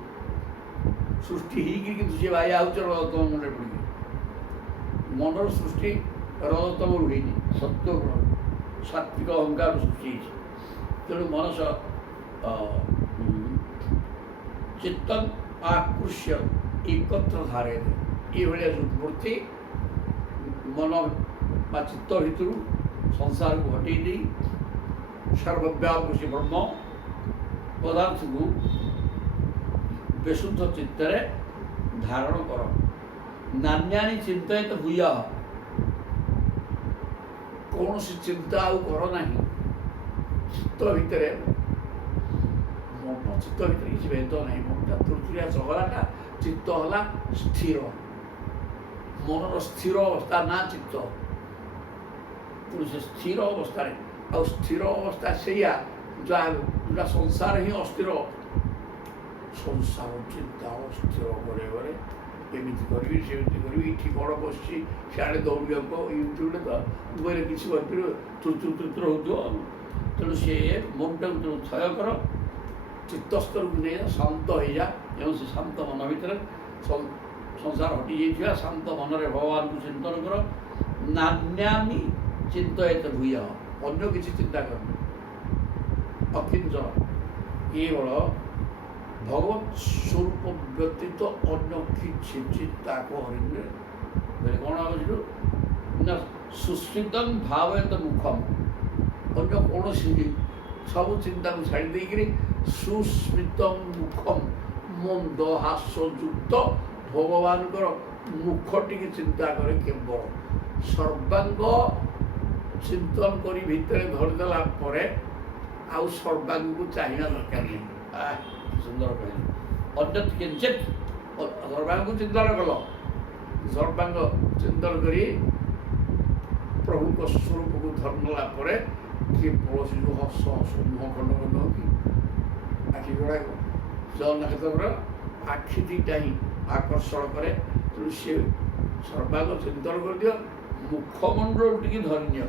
ସୃଷ୍ଟି ହେଇକି, କିନ୍ତୁ ସେ ବାୟା ହେଉଛି ରଜତମ ମୁଣ୍ଡରେ ପଡ଼ିକି। ମନର ସୃଷ୍ଟି ରଜତମରୁ ହେଇନି, ସତ୍ୱଗୁଣ ସାତ୍ବିକ ଅହଙ୍କାର ସୃଷ୍ଟି ହେଇଛି। ତେଣୁ ମନସ ଚିତ୍ତନ ଆକୃଷ୍ୟ ଏକତ୍ର ଧାରୟତେ, ଏଇଭଳିଆ ଯେଉଁ ମୂର୍ତ୍ତି ମନ ବା ଚିତ୍ତ ଭିତରୁ ସଂସାରକୁ ହଟେଇ ଦେଇ ସର୍ବବ୍ୟାପକ ସେ ବ୍ରହ୍ମ ପଦାର୍ଥକୁ ବିଶୁଦ୍ଧ ଚିତ୍ତରେ ଧାରଣ କର। ନାନ୍ୟାନି ଚିନ୍ତୟତ ଭୂୟ, କୌଣସି ଚିନ୍ତା ଆଉ କର ନାହିଁ। ଚିତ୍ତ ଭିତରେ ମନ, ଚିତ୍ତ ଭିତରେ କିଛି ଭେଦ ନାହିଁ। ମନଟା ତୃତୀୟା ଚଗଲାଟା, ଚିତ୍ତ ହେଲା ସ୍ଥିର। ମନର ସ୍ଥିର ଅବସ୍ଥା ନା ଚିତ୍ତ। ତେଣୁ ସେ ସ୍ଥିର ଅବସ୍ଥାରେ, ଆଉ ସ୍ଥିର ଅବସ୍ଥା ସେଇଆ ଯେଉଁଟା ସଂସାର ହିଁ ଅସ୍ଥିର। ସଂସାର ଚିନ୍ତା ଅସ୍ଥିର ଘରେ ଘରେ, ଏମିତି କରିବି ସେମିତି କରିବି, ଏଠି କ'ଣ ବସିଛି ସିଆଡ଼େ ଦୌଡ଼ିବାକୁ, ଏମିତି ଗୋଟେ ତ ଦୁଆରେ କିଛି କରିପାରିବ, ତୃତୃତୃତୃ ହେଉଥିବ। ତେଣୁ ସେ ମନଟାକୁ ତେଣୁ ଥୟ କର, ଚିତ୍ତସ୍ତରକୁ ନେଇ ଶାନ୍ତ ହେଇଯା। ଏବଂ ସେ ଶାନ୍ତ ମନ ଭିତରେ ସଂସାର ହଟିଯାଇଥିବା ଶାନ୍ତ ମନରେ ଭଗବାନଙ୍କୁ ଚିନ୍ତନ କର। ନାନ୍ୟାନି ଚିନ୍ତୟତ ଭୂୟ, ଅନ୍ୟ କିଛି ଚିନ୍ତା କର। ଅକିଞ୍ଚନ କେବଳ ଭଗବତ ସ୍ୱରୂପ ବ୍ୟତୀତ ଅନ୍ୟ କିଛି ଚିନ୍ତା କରିଲେ ବୋଲେ କ'ଣ ବୁଝିଲୁ ନା, ସୁସ୍ମିତଂ ଭାବୟତ ମୁଖମ୍, ଅନ୍ୟ କୌଣସି ସବୁ ଚିନ୍ତାକୁ ଛାଡ଼ି ଦେଇକରି ସୁସ୍ମିତଂ ମୁଖମ୍, ମନ୍ଦ ହାସ୍ୟଯୁକ୍ତ ଭଗବାନଙ୍କର ମୁଖ ଟିକେ ଚିନ୍ତା କରେ। କେବଳ ସର୍ବାଙ୍ଗ ଚିନ୍ତନ କରି ଭିତରେ ଧରିଦେଲା ପରେ ଆଉ ସର୍ବାଙ୍ଗକୁ ଚାହିଁବା ଦରକାର ନାହିଁ। ସୁନ୍ଦର କହିଲେ, ଅନ୍ୟ କିଞ୍ଚିତ୍ ସର୍ବାଙ୍ଗକୁ ଚିନ୍ତନ କଲ, ସର୍ବାଙ୍ଗ ଚିନ୍ତନ କରି ପ୍ରଭୁଙ୍କ ସ୍ୱରୂପକୁ ଧରିନେଲା ପରେ କେବଳ ସେ ଯେଉଁ ହସ ହସ ମୁହଁ ଖଣ୍ଡ ଖଣ୍ଡ କି ଆଖି ଗୁଡ଼ାକ ଜଗନ୍ନାଥଙ୍କର ଆଖି ଦୁଇଟା ହିଁ ଆକର୍ଷଣ କରେ। ତେଣୁ ସେ ସର୍ବାଙ୍ଗ ଚିନ୍ତନ କରିଦିଅ, ମୁଖମଣ୍ଡଳ ଟିକେ ଧରିନିଅ।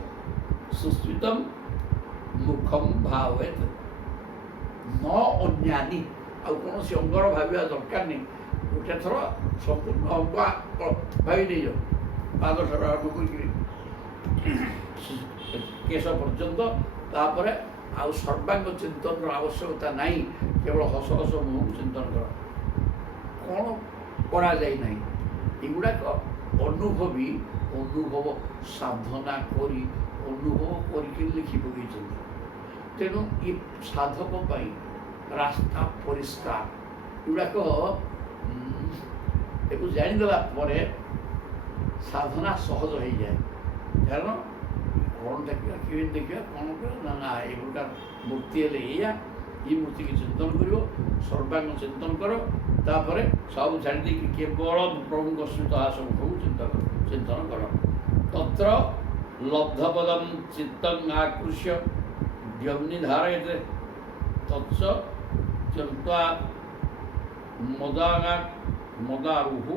ସୁସ୍ମିତମ୍ ମୁଖମ୍ ଭାବେତ ନ ଅନ୍ୟାନି, ଆଉ କୌଣସି ଅଙ୍ଗର ଭାବିବା ଦରକାର ନାହିଁ। ଗୋଟେ ଥର ସମ୍ପୂର୍ଣ୍ଣ ଅଙ୍ଗ ଭାବି ନେଇଯାଅ, ପାଦଠାରୁ ଆରମ୍ଭ କରିକିରି କେଶ ପର୍ଯ୍ୟନ୍ତ। ତାପରେ ଆଉ ସର୍ବାଙ୍ଗ ଚିନ୍ତନର ଆବଶ୍ୟକତା ନାହିଁ, କେବଳ ହସ ହସ ମୁହଁକୁ ଚିନ୍ତନ କର। କ'ଣ କରାଯାଇ ନାହିଁ, ଏଗୁଡ଼ାକ ଅନୁଭବୀ, ଅନୁଭବ ସାଧନା କରି ଅନୁଭବ କରିକି ଲେଖି ପକାଇଛନ୍ତି। ତେଣୁ ଏ ସାଧକ ପାଇଁ ରାସ୍ତା ପରିଷ୍କାର। ଏଗୁଡ଼ାକ ଏକୁ ଜାଣିଦେଲା ପରେ ସାଧନା ସହଜ ହେଇଯାଏ। କାରଣ କ'ଣ ଦେଖିବା, କେମିତି ଦେଖିବା, କ'ଣ କରିବା, ନା ଏଗୁଡ଼ା ମୂର୍ତ୍ତି ହେଲେ ଏଇଆ, ଏ ମୂର୍ତ୍ତିକି ଚିନ୍ତନ କରିବ, ସର୍ବାଙ୍ଗ ଚିନ୍ତନ କର। ତାପରେ ସବୁ ଛାଡ଼ି ଦେଇକି କେବଳ ପ୍ରଭୁଙ୍କ ସହିତ ଆସମୁଖକୁ ଚିନ୍ତନ କର। ତତ୍ର ଲବ୍ଧପଦଂ ଚିତ୍ତଂ ଆକୃଷ୍ୟ ବ୍ୟଗ୍ନିଧାରୟତେ ତତ୍ସ ତ୍ୟକ୍ତ୍ୱା ମଦାରୁଃ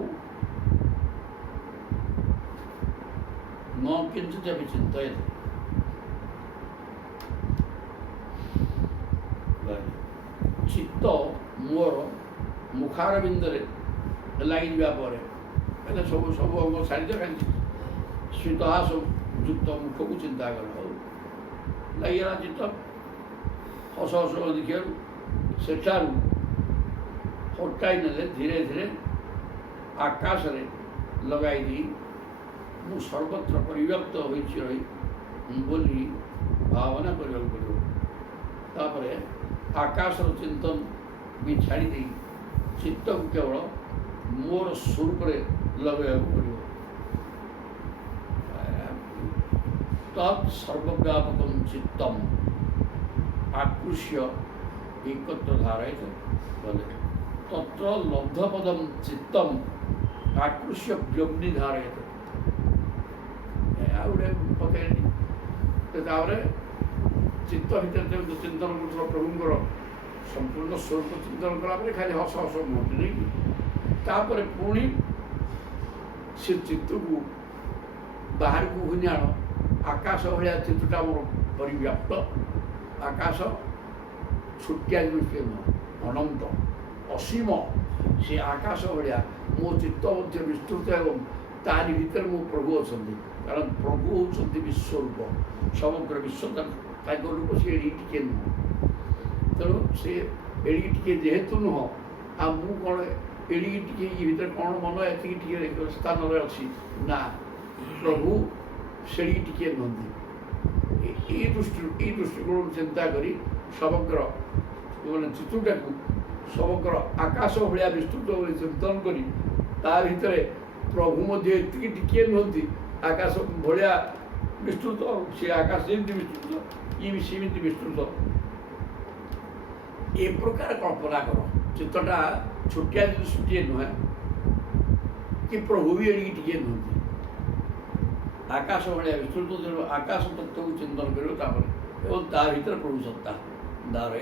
ନ କିଞ୍ଚିତ୍ ଅପି ଚିନ୍ତୟତେ। ଚିତ୍ତ ମୋର ମୁଖାରବିନ୍ଦରେ ଲାଗିଯିବା ପରେ ହେଲେ ସବୁ ଅଙ୍ଗ ଛାଡ଼ିଦିଅ, କାହିଁକି ସ୍ମିତହାସ ଯୁକ୍ତ ମୁଖକୁ ଚିନ୍ତା କର। ଲାଗିଗଲା ଚିତ୍ତ ହସ ହସ ଦେଖିବାରୁ ସେଠାରୁ ହଟାଇ ନେଲେ ଧୀରେ ଧୀରେ ଆକାଶରେ ଲଗାଇ ଦେଇ ମୁଁ ସର୍ବତ୍ର ପରିବ୍ୟାପ୍ତ ହୋଇଛି ରହି ବୋଲି ଭାବନା କରିବାକୁ ପଡ଼ିବ। ତାପରେ ଆକାଶର ଚିନ୍ତନ ବି ଛାଡ଼ି ଦେଇ ଚିତ୍ତକୁ କେବଳ ମୋର ସ୍ୱରୂପରେ ଲଗାଇବାକୁ ପଡ଼ିବ। ତତ୍ ସର୍ବବ୍ୟାପକଂ ଚିତ୍ତମ୍ ଆକୃଷ୍ୟ ଏକତ୍ର ଧାରୟତେ ବୋଲେ ତତ୍ର ଲବ୍ଧପଦଂ ଚିତ୍ତମ୍ ଆକୃଷ୍ୟ ବ୍ୟଗ୍ନି ଧାରୟତେ। ଆଉ ଗୋଟେ ପକେଇନି। ତାପରେ ଚିତ୍ତ ଭିତରେ ଚିନ୍ତନ କରୁଥିବା ପ୍ରଭୁଙ୍କର ସମ୍ପୂର୍ଣ୍ଣ ସ୍ୱରୂପ ଚିନ୍ତନ କଲାପରେ ଖାଲି ହସ ହସ ମୁହଁଟି ନେଇକି ତାପରେ ପୁଣି ସେ ଚିତ୍ତକୁ ବାହାରକୁ ଘୁନି ଆଣ। ଆକାଶ ଭଳିଆ ଚିତ୍ରଟା ମୋର ପରିବ୍ୟାପ୍ତ। ଆକାଶ ଛୋଟିଆ ଜିନିଷ ନୁହଁ, ଅନନ୍ତ ଅସୀମ। ସେ ଆକାଶ ଭଳିଆ ମୋ ଚିତ୍ତ ମଧ୍ୟ ବିସ୍ତୃତ ଏବଂ ତାରି ଭିତରେ ମୋ ପ୍ରଭୁ ଅଛନ୍ତି। କାରଣ ପ୍ରଭୁ ହେଉଛନ୍ତି ବିଶ୍ୱରୂପ, ସମଗ୍ର ବିଶ୍ୱ ତାଙ୍କ ରୂପ। ସେ ଏଡ଼ିକି ଟିକେ ନୁହଁ। ତେଣୁ ସେ ଏଡ଼ିକି ଟିକେ ଯେହେତୁ ନୁହଁ, ଆଉ ମୁଁ କ'ଣ ଏଡ଼ିକି ଟିକେ ଇ ଭିତରେ କ'ଣ ମନ ଏତିକି ଟିକେ ସ୍ଥାନରେ ଅଛି ନା, ପ୍ରଭୁ ସେଡ଼ିକି ଟିକେ ନୁହନ୍ତି। ଏଇ ଦୃଷ୍ଟିକୋଣରୁ ଚିନ୍ତା କରି ସମଗ୍ର ମାନେ ଚିତ୍ରଟାକୁ ସମଗ୍ର ଆକାଶ ଭଳିଆ ବିସ୍ତୃତ ବୋଲି ଚିନ୍ତନ କରି ତା ଭିତରେ ପ୍ରଭୁ ମଧ୍ୟ ଏତିକି ଟିକିଏ ନୁହନ୍ତି, ଆକାଶ ଭଳିଆ ବିସ୍ତୃତ। ସେ ଆକାଶ ଯେମିତି ବିସ୍ତୃତ, ଇଏ ବି ସେମିତି ବିସ୍ତୃତ। ଏ ପ୍ରକାର କଳ୍ପନା କର। ଚିତ୍ରଟା ଛୋଟିଆ ଜିନିଷଟିଏ ନୁହେଁ, କି ପ୍ରଭୁ ବି ଏଡ଼ିକି ଟିକିଏ ନୁହନ୍ତି, ଆକାଶ ଭଳିଆ ବିସ୍ତୃତ। ତେଣୁ ଆକାଶ ତତ୍ତ୍ୱକୁ ଚିନ୍ତନ କରିବ ତାପରେ, ଏବଂ ତା ଭିତରେ ପ୍ରଭୁ ସତ୍ତା ଦାରେ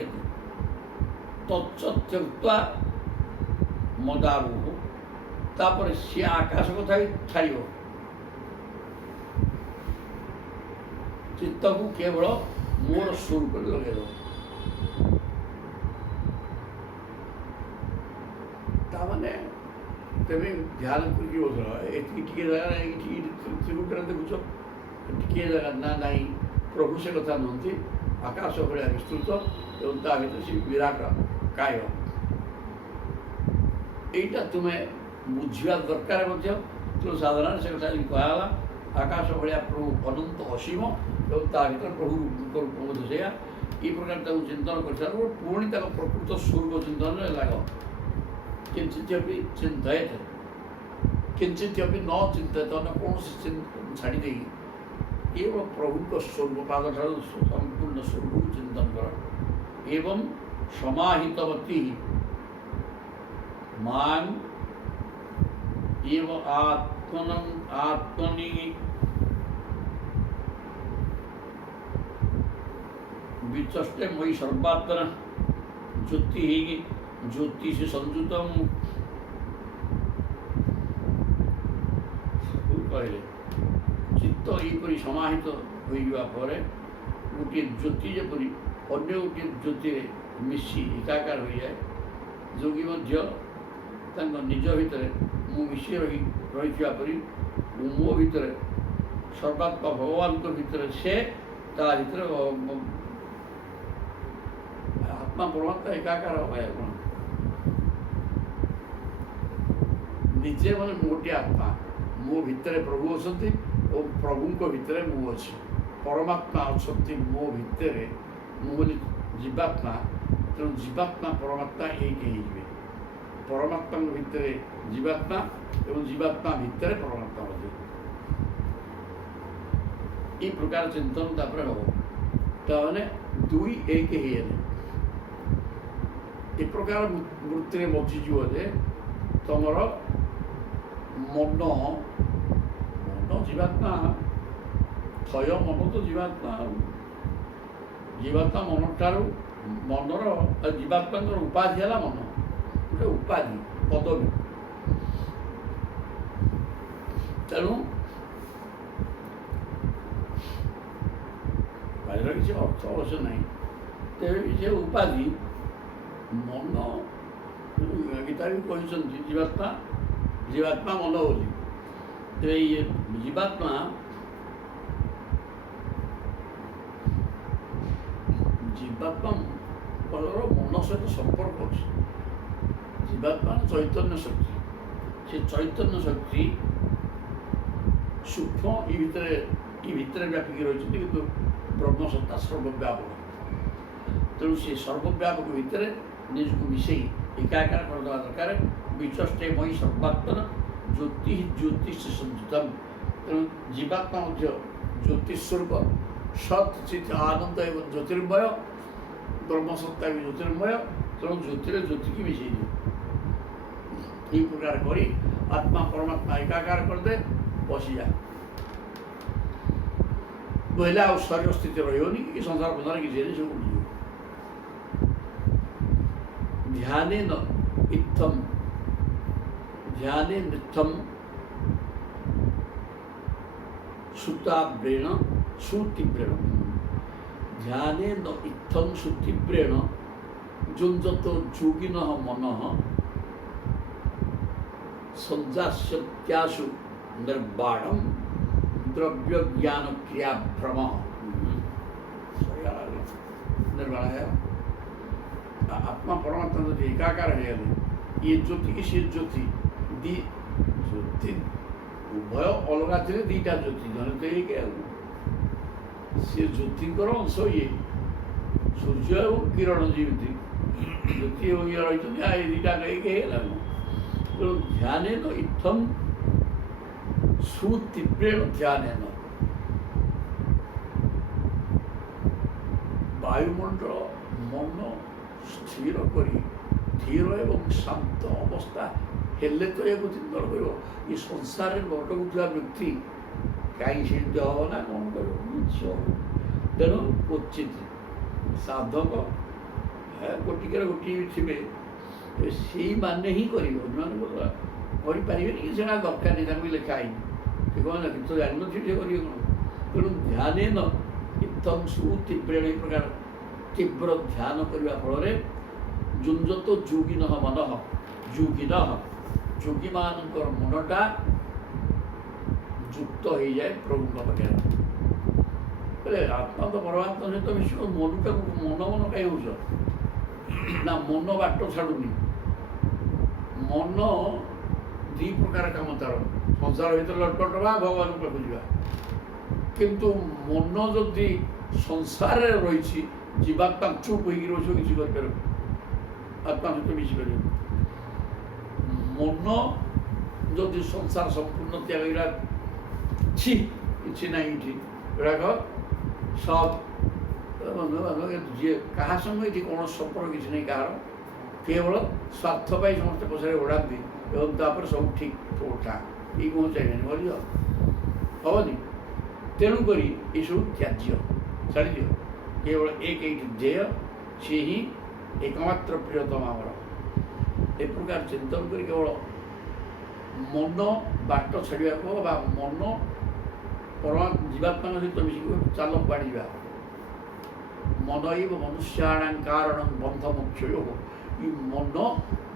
ତତ୍ସତ୍ୟକ୍ତା ମଦାରୁହ। ତାପରେ ସିଏ ଆକାଶ କଥା ବି ଛାଡ଼ିବ, ଚିତ୍ତକୁ କେବଳ ମୋର ସ୍ୱରୂପରେ ଲଗେଇଦେବ। ତାମାନେ ତେବେ ଧ୍ୟାନ କରିକି ବସ। ଏତିକି ଟିକେ ଜାଗା ଏଇଠି ତ୍ରିକୁଟରେ ଦେଖୁଛ, ଟିକିଏ ଜାଗା ନା ନାହିଁ, ପ୍ରଭୁ ସେ କଥା ନୁହନ୍ତି। ଆକାଶ ଭଳିଆ ବିସ୍ତୃତ ଏବଂ ତା ଭିତରେ ସେ ବିରାଟ କାୟ। এইটা তুমি বুঝিবা দরকার ମଧ୍ୟ। ତେଣୁ ସାଧାରଣ ସେ କଥା ଯେମିତି କୁହାଗଲା, ଆକାଶ ଭଳିଆ ପ୍ରଭୁ ଅନନ୍ତ ଅସୀମ ଏବଂ ତା ଭିତରେ ପ୍ରଭୁଙ୍କ ରୂପ ମଧ୍ୟ ସେଇଆ। এই ପ୍ରକାର ତାକୁ ଚିନ୍ତନ କରିସାରିଲା ପୁଣି ତାଙ୍କ ପ୍ରକୃତ ସ୍ୱରୂପ ଚିନ୍ତନରେ ଲାଗ। କିଞ୍ଚିତ୍ ଚିନ୍ତୟତେ, କିଞ୍ଚିତ୍ ନ ଚିନ୍ତୟତେ, ଅନ୍ୟ କୌଣସି ଛାଡ଼ି ଦେଇକି କେବଳ ପ୍ରଭୁଙ୍କ ସ୍ୱରୂପ ପାଦଠାରୁ ସମ୍ପୂର୍ଣ୍ଣ ସ୍ୱରୂପକୁ ଚିନ୍ତନ କର। ଏବଂ ସମାହିତବତୀ मान एव आत्मनि विचष्टे मयि सर्वात्मना ज्योति ज्योति से संयुत कहले चित्त यहपरि समाहित होइबा परे गोटे ज्योति जेपरि अन्य गोटे ज्योति मिशी एकाकार हो जाए, जोगी मध्य निज भितर मु मिशी रही परी मो भितर सर्वात्मा भगवान भितर से ता भितर आत्मा परमात्मा एकाकार है। निजे मैंने मोटे आत्मा मो भितर प्रभु अच्छा और प्रभु भितर मु अच्छी परमात्मा अच्छा मो भितर मुझे जीवात्मा। तेणु जीवात्मा परमात्मा एक ही परमात्मा भितर जीवात्मा और जीवात्मा भितर परमात्मा मध्य ये प्रकार चिंतन तापर हम ताने दुई एक ही है। ए प्रकार वृत्ति बचिज जे तुमर मन मन जीवात्मा क्षय मन तो जीवात्मा जीवात्मा मन ठारू मनर जीवात्मा उपाधि है मन गोटे उपाधि पदवी। तेणु उपाधिर किसी अर्थ अवश्य नहीं, तेरे भी से उपाधि मन गीता भी कहते जीवात्मा जीवात्मा मन बोली। तेरे ये जीवात्मा जीवात्मा मन सहित संपर्क अच्छे। जीवात्मा चैतन्य शक्ति, से चैतन्य शक्ति सूक्ष्म ये भितर व्यापिक रही किंतु ब्रह्मसत्ता सर्वव्यापक। तेणु से सर्वव्यापक भितर निजक मिसई एकाकार करदेवा दरकार। विचष्टे मयि सर्वात्मना ज्योति ज्योतिष संयुतम। तेणु जीवात्मा ज्योतिस्वरूप सत् चित आनंद एवं ज्योतिर्मय, ब्रह्मसत्ता भी ज्योतिर्मय। तेणु ज्योतिर ज्योति की मिसई दिए ये प्रकार करी आत्मा परमात्मा एकाकार कर दे बसी जा बोले आ शरीर स्थिति रही कि संसार बंधन किसी नहीं सब उड़ी ध्यान इत्थम ध्यान नित्यम सुताव्रेण सुतीव्रेण ध्याने न इत्थं सुतीव्रेण जुञ्जतो योगिनः मनः सञ्जास्यत्याशु निर्बाणं द्रव्य ज्ञान क्रिया भ्रम निर्वाण है। आत्मा परमात्मा जो एकाकार है ये ज्योति की से ज्योति दी ज्योति उभय अलग थे दीटा ज्योति जन तो एक से ज्योति अंश ये सूर्य और किरण जीवती ज्योति रही दीटा एक तो ध्यान तो इत्थम सुतीव्रेण ध्यान वायुमंडल मन स्थिर करी धीर एवं शांत अवस्था हेल्ले तो ये चिंतन कर संसार भटकुवा व्यक्ति कहीं से हम ना कौन कर तेणु क्वचित साधक गोटिकार गोटे थे से माने ही करें कि से दरकार नहीं लिखाई से कौन तो जानते से करेंगे कौन तेणु ध्यान न इत्थम सुतीव्रेण प्रकार तीव्र ध्यान करने फल जुंजत योगिन मन योगिन योगी मान मनटा युक्त हो जाए प्रभु पाखे बोले आत्मा तो परमात्मा सहित मिश्र मनटा मन मन कहीं हो ना मन बाट छाड़ूनी मन दी प्रकार कम तार संसार भर लटपटवा भगवान को खोजा किंतु मन जदि संसार रही जीवात्मा चुप हो किसी कर आत्मा सहित मिशिपर मन जदि संसार संपूर्ण त्याग कि ना गुड़ाक सब जी क्या संगे कौन संपर्क किसी नहीं कह केवल स्वार्थ पाई समस्त पचारे उड़ाती एवं तापर सब ठीक उठा ये कौन चाहिए बोल हेनी तेणुक ये सब त्याज्य छाड़ दियो केवल एक ध्येय सी ही एकमात्र प्रियतम आमर ए प्रकार चिंतन कर केवल मन बाट छाड़ा मन परमात्मा जीवात्मा सहित मिसिक चाल बाढ़ा मन एव मनुष्याण कारण बंध मोक्ष ये मन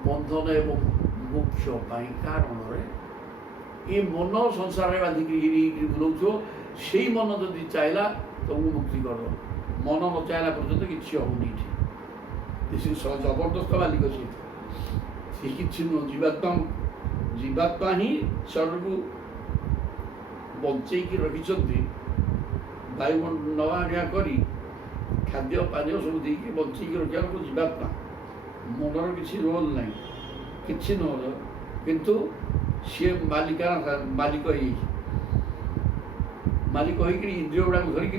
बंधन एवं मोक्ष कारण ये मन संसार बांधिक बुलाऊ से मन जदि चाहिए तो मुक्ति कर मन न चाहिए पर्यटन किसी होनी जबरदस्त मालिक सी कि जीवात्मा ही शरीर को बंचेक रखी वायुमंडल नवा आनिया करी खाद्य पानीय सब देकी बंचेक रखा लोग जीवात्मा मनर किसी रोल ना कि किंतु सी मालिकाना मालिक मालिक हो इंद्रिय गुड़ा धरिक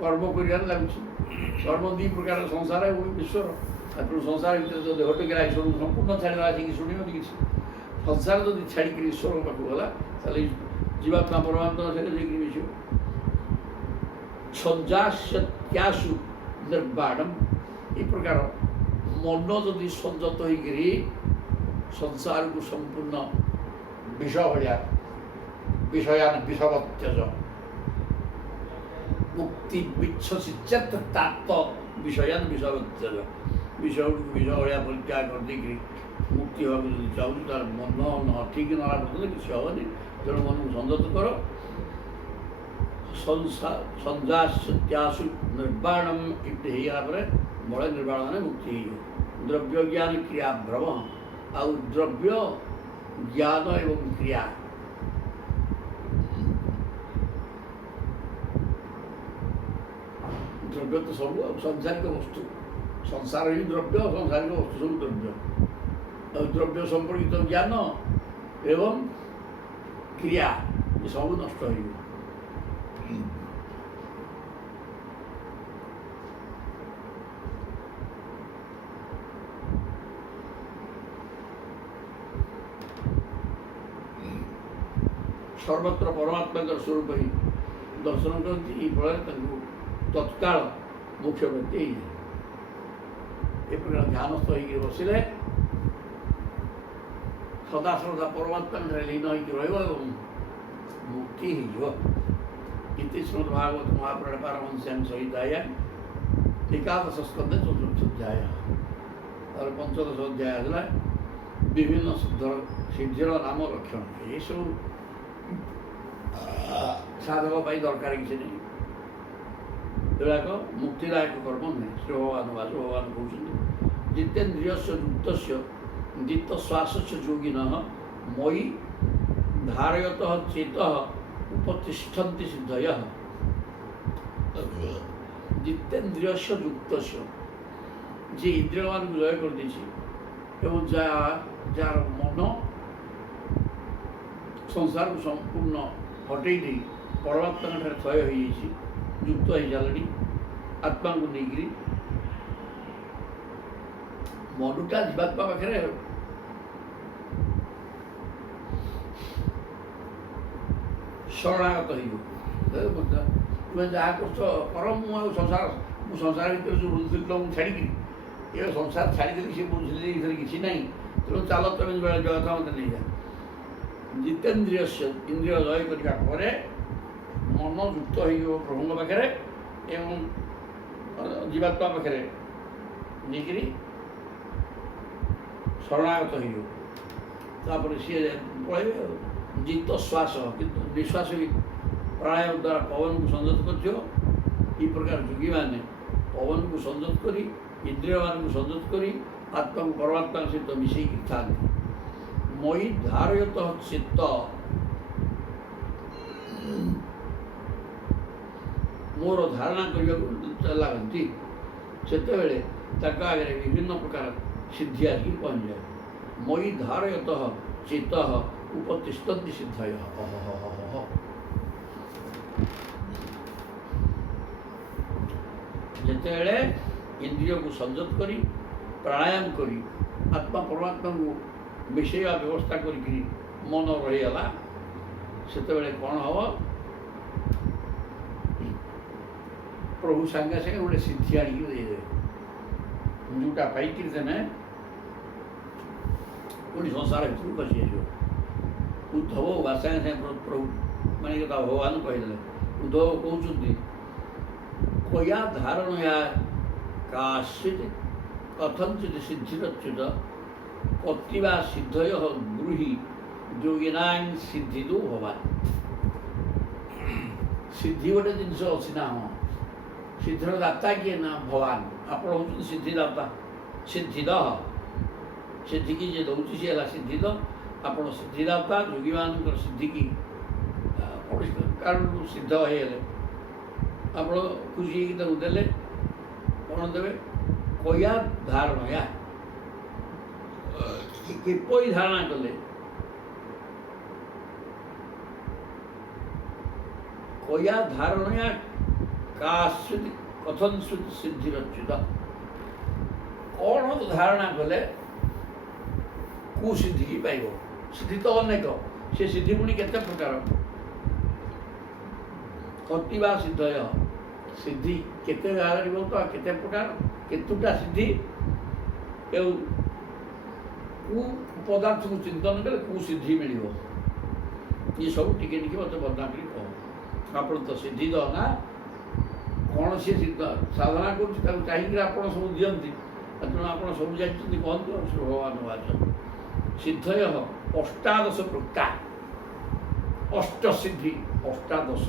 कर्म कर लगुच कर्म दी प्रकार संसार विश्वर संसार भर जो देहटे गिरा ईश्वर संपूर्ण छाड़ा कि शुणी किसी संसार जब छाड़ी ईश्वर पाक गला जीवात्मा परमात्मा सहित मिश छंजास्यत्याशु निर्बाणम ये प्रकार मन जदि संजत हो संसार को संपूर्ण विष भाया विषयान विषवत्यज मुक्ति विच्छसित तात्त विषयान विषवत्यज विषय विष भाया परित्याग कर देकर मुक्ति हाँ चाहूँ तार मन न ठीक ना किसी हेनी तेणु मन को संजत कर संजास्यत्याशु निर्बाणम इतने बड़े निर्बाण मैंने मुक्ति द्रव्य ज्ञान क्रिया भ्रम आ द्रव्य ज्ञान एवं क्रिया द्रव्य तो सब सांसारिक वस्तु संसार ही द्रव्य सांसारिक वस्तु सब द्रव्य द्रव्य संपर्कित ज्ञान एवं क्रिया ये सब नष्ट हो सर्वत्र परमात्मा स्वरूप ही दर्शन करती फल तत्काल मोक्ष व्यक्ति ए प्रकार ध्यानस्थ हो बसिले सदा सदा परमात्मा लीन हो मुक्ति हो इति श्रीमद्भागवत महापुराण पारमहंस्यां संहितायां एकादश स्कंदे चतुर्थ अध्याय और पंचदश अध्याय है विभिन्न सिद्धर नाम लक्षण ये सब साधक दरकार किसी नहीं एगुड़ाक मुक्तिदायक कर्म नुहे श्री भगवान वास भगवान कहते जितेन्द्रिय युक्त जितश्वास योगिन मयि धारयत चेत उपतिष्ठन्ति सिद्धय जितेन्द्रिय युक्त जे इंद्रिय मान जय कर जार मन संसार को संपूर्ण हटई दे परमात्मा थय हो युक्त हो सारे आत्मा को लेकर मनुटा जीवात्मा पाखे शरणागत तुम्हें जहाँ कर संसार संसार भर जो बुझी तुमको छाड़ी ये संसार छाड़ी सी बुझे किसी ना तेणु चल तुम जगत मत नहीं जा जितेन्द्रिय इंद्रिय जय करने मन युक्त हो प्रभु पाखे एवं जीवात्मा पाखे नहीं शरणागत होपर सी पड़े जित श्वास कि निश्वास भी प्राणायाम द्वारा पवन को संयत कर प्रकार योगी मैंने पवन को संयत कर इंद्रिय मान को संयत कर आत्मा को परमात्मा सहित मिसई था मयि धारयत चित्त मोर धारणा करने लगती से आगे विभिन्न प्रकार सिद्धि आदि पहुँच जाए मयि धारयत चित्त उपतिष्ठन्ति सिद्धय जिते इंद्रिय को संयत करी प्राणायाम करी आत्मा परमात्मा को मिसेवा व्यवस्था करी मन रहीगला से कौन हम प्रभु सांगे सांगे गोटे सिद्धि आणिक देदे जोटा पाइक तेने पुणी संसार भर पशि उद्धव वासांगे सांगे प्रभु माने भगवान कहले उद्धव कहते कया धारणया काश्चित् कथंचित् सिद्धिरच्युत कतिवा सिद्धय ब्रूहि योगिनां सिद्धिदो भवान् सिद्धि गोटे जिनस अच्छी ना हाँ सिद्धि दाता किए ना भगवान आप सिद्धिदाता सिद्धिद सिद्धि की जे दौर सी है सिद्धिद आप सिद्धिदाता योगी मान सिद्धि की कारण सिद्ध होगले आप खुशी देले कौन देवे कया धारणया किपरि धारणा कले कया धारणया काश्चित् कथंचित् सिद्धिरच्युत कौन धारणा कले कुसिद्धि की पाइब सिद्धि तो अनेक से सिद्धि पुणी केते प्रकार कतिवा सिद्धय सिद्धि केते केते प्रकार केतुटा सिद्धि पदार्थ को चिंतन कले कु सिद्धि मिल ये सब टिके टिके मत बदना कर कह आप तो सिद्धि ना कौन सी सिद्ध साधना कर चाहिए आप सब दिखती तेणु आप सब जानते कहतु श्री भगवान वाच सिद्धय अष्टादश प्रकार अष्ट सिद्धि अष्टादश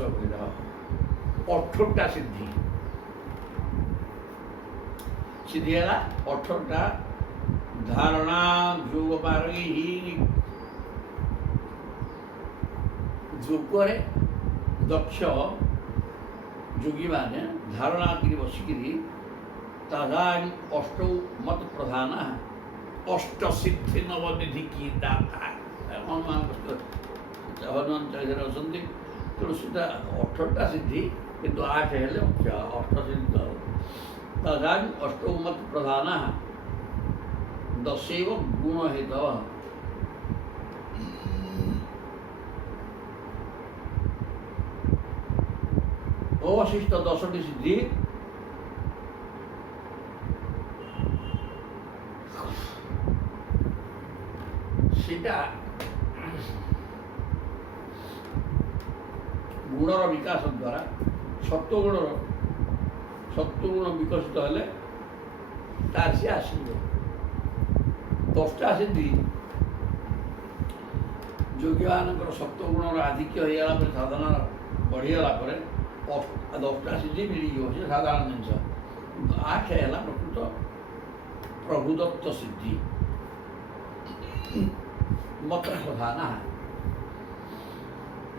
18टा सिद्धि सिद्धि है 18टा धारणा योग मार्गे योगरे दक्ष योगी माने धारणा करी बसिकी तदा अष्टौ मत प्रधान अष्ट सिद्धि नवनिधि की दाता हनुमान हनुमान चालीसा अच्छे तेणु सीधा 18टा सिद्धि किंतु 8 हेले मुख्य अष्ट सिद्धि तदा अष्टौ मत प्रधान दशैव गुण हेतव अवशिष्ट 10टी सिद्धि सीटा ଗୁଣର ବିକାଶ ଦ୍ୱାରା ସତ୍ୱଗୁଣ ବିକଶିତ ହେଲେ ତାର ସିଏ ଆସିବ। 10ଟା ସିଦ୍ଧି ଯୋଗୀମାନଙ୍କର ସତ୍ୱଗୁଣର ଆଧିକ୍ୟ ହେଇଗଲା ପରେ, ସାଧନା ବଢ଼ିଗଲା ପରେ 10ଟା ସିଦ୍ଧି ମିଳିଯିବ, ସେ ସାଧାରଣ ଜିନିଷ। 8 ହେଲା ପ୍ରକୃତ ପ୍ରଭୁଦତ୍ତ ସିଦ୍ଧି। ମତ ପ୍ରଧାନ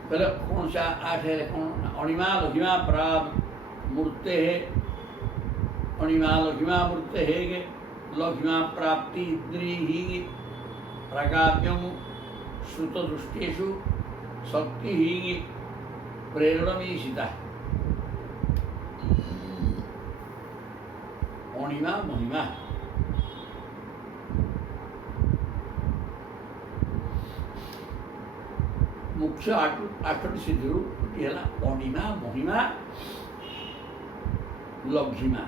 କହିଲେ କ'ଣ ସେ 8 ହେଲେ କ'ଣ? ଅଣିମା ଲଘିମା ପ୍ରାପ ମୂର୍ତ୍ତେ, ଅଣିମା ଲଘିମା ମୂର୍ତ୍ତେ ହେಗೆ ଲଘିମା ପ୍ରାପ୍ତି ଇନ୍ଦ୍ରିହି ପ୍ରାଗାମ୍ୟଂ ଶ୍ରୁତଦୃଷ୍ଟେଷୁ ଶକ୍ତିଃ ପ୍ରେରଣମୀଶିତା। ଅଣିମା ମହିମା ମୁଖ୍ୟ 8ଟି ସିଦ୍ଧିରୁ ଗୋଟିଏ ହେଲା ଅଣିମା ମହିମା ଲଘିମା।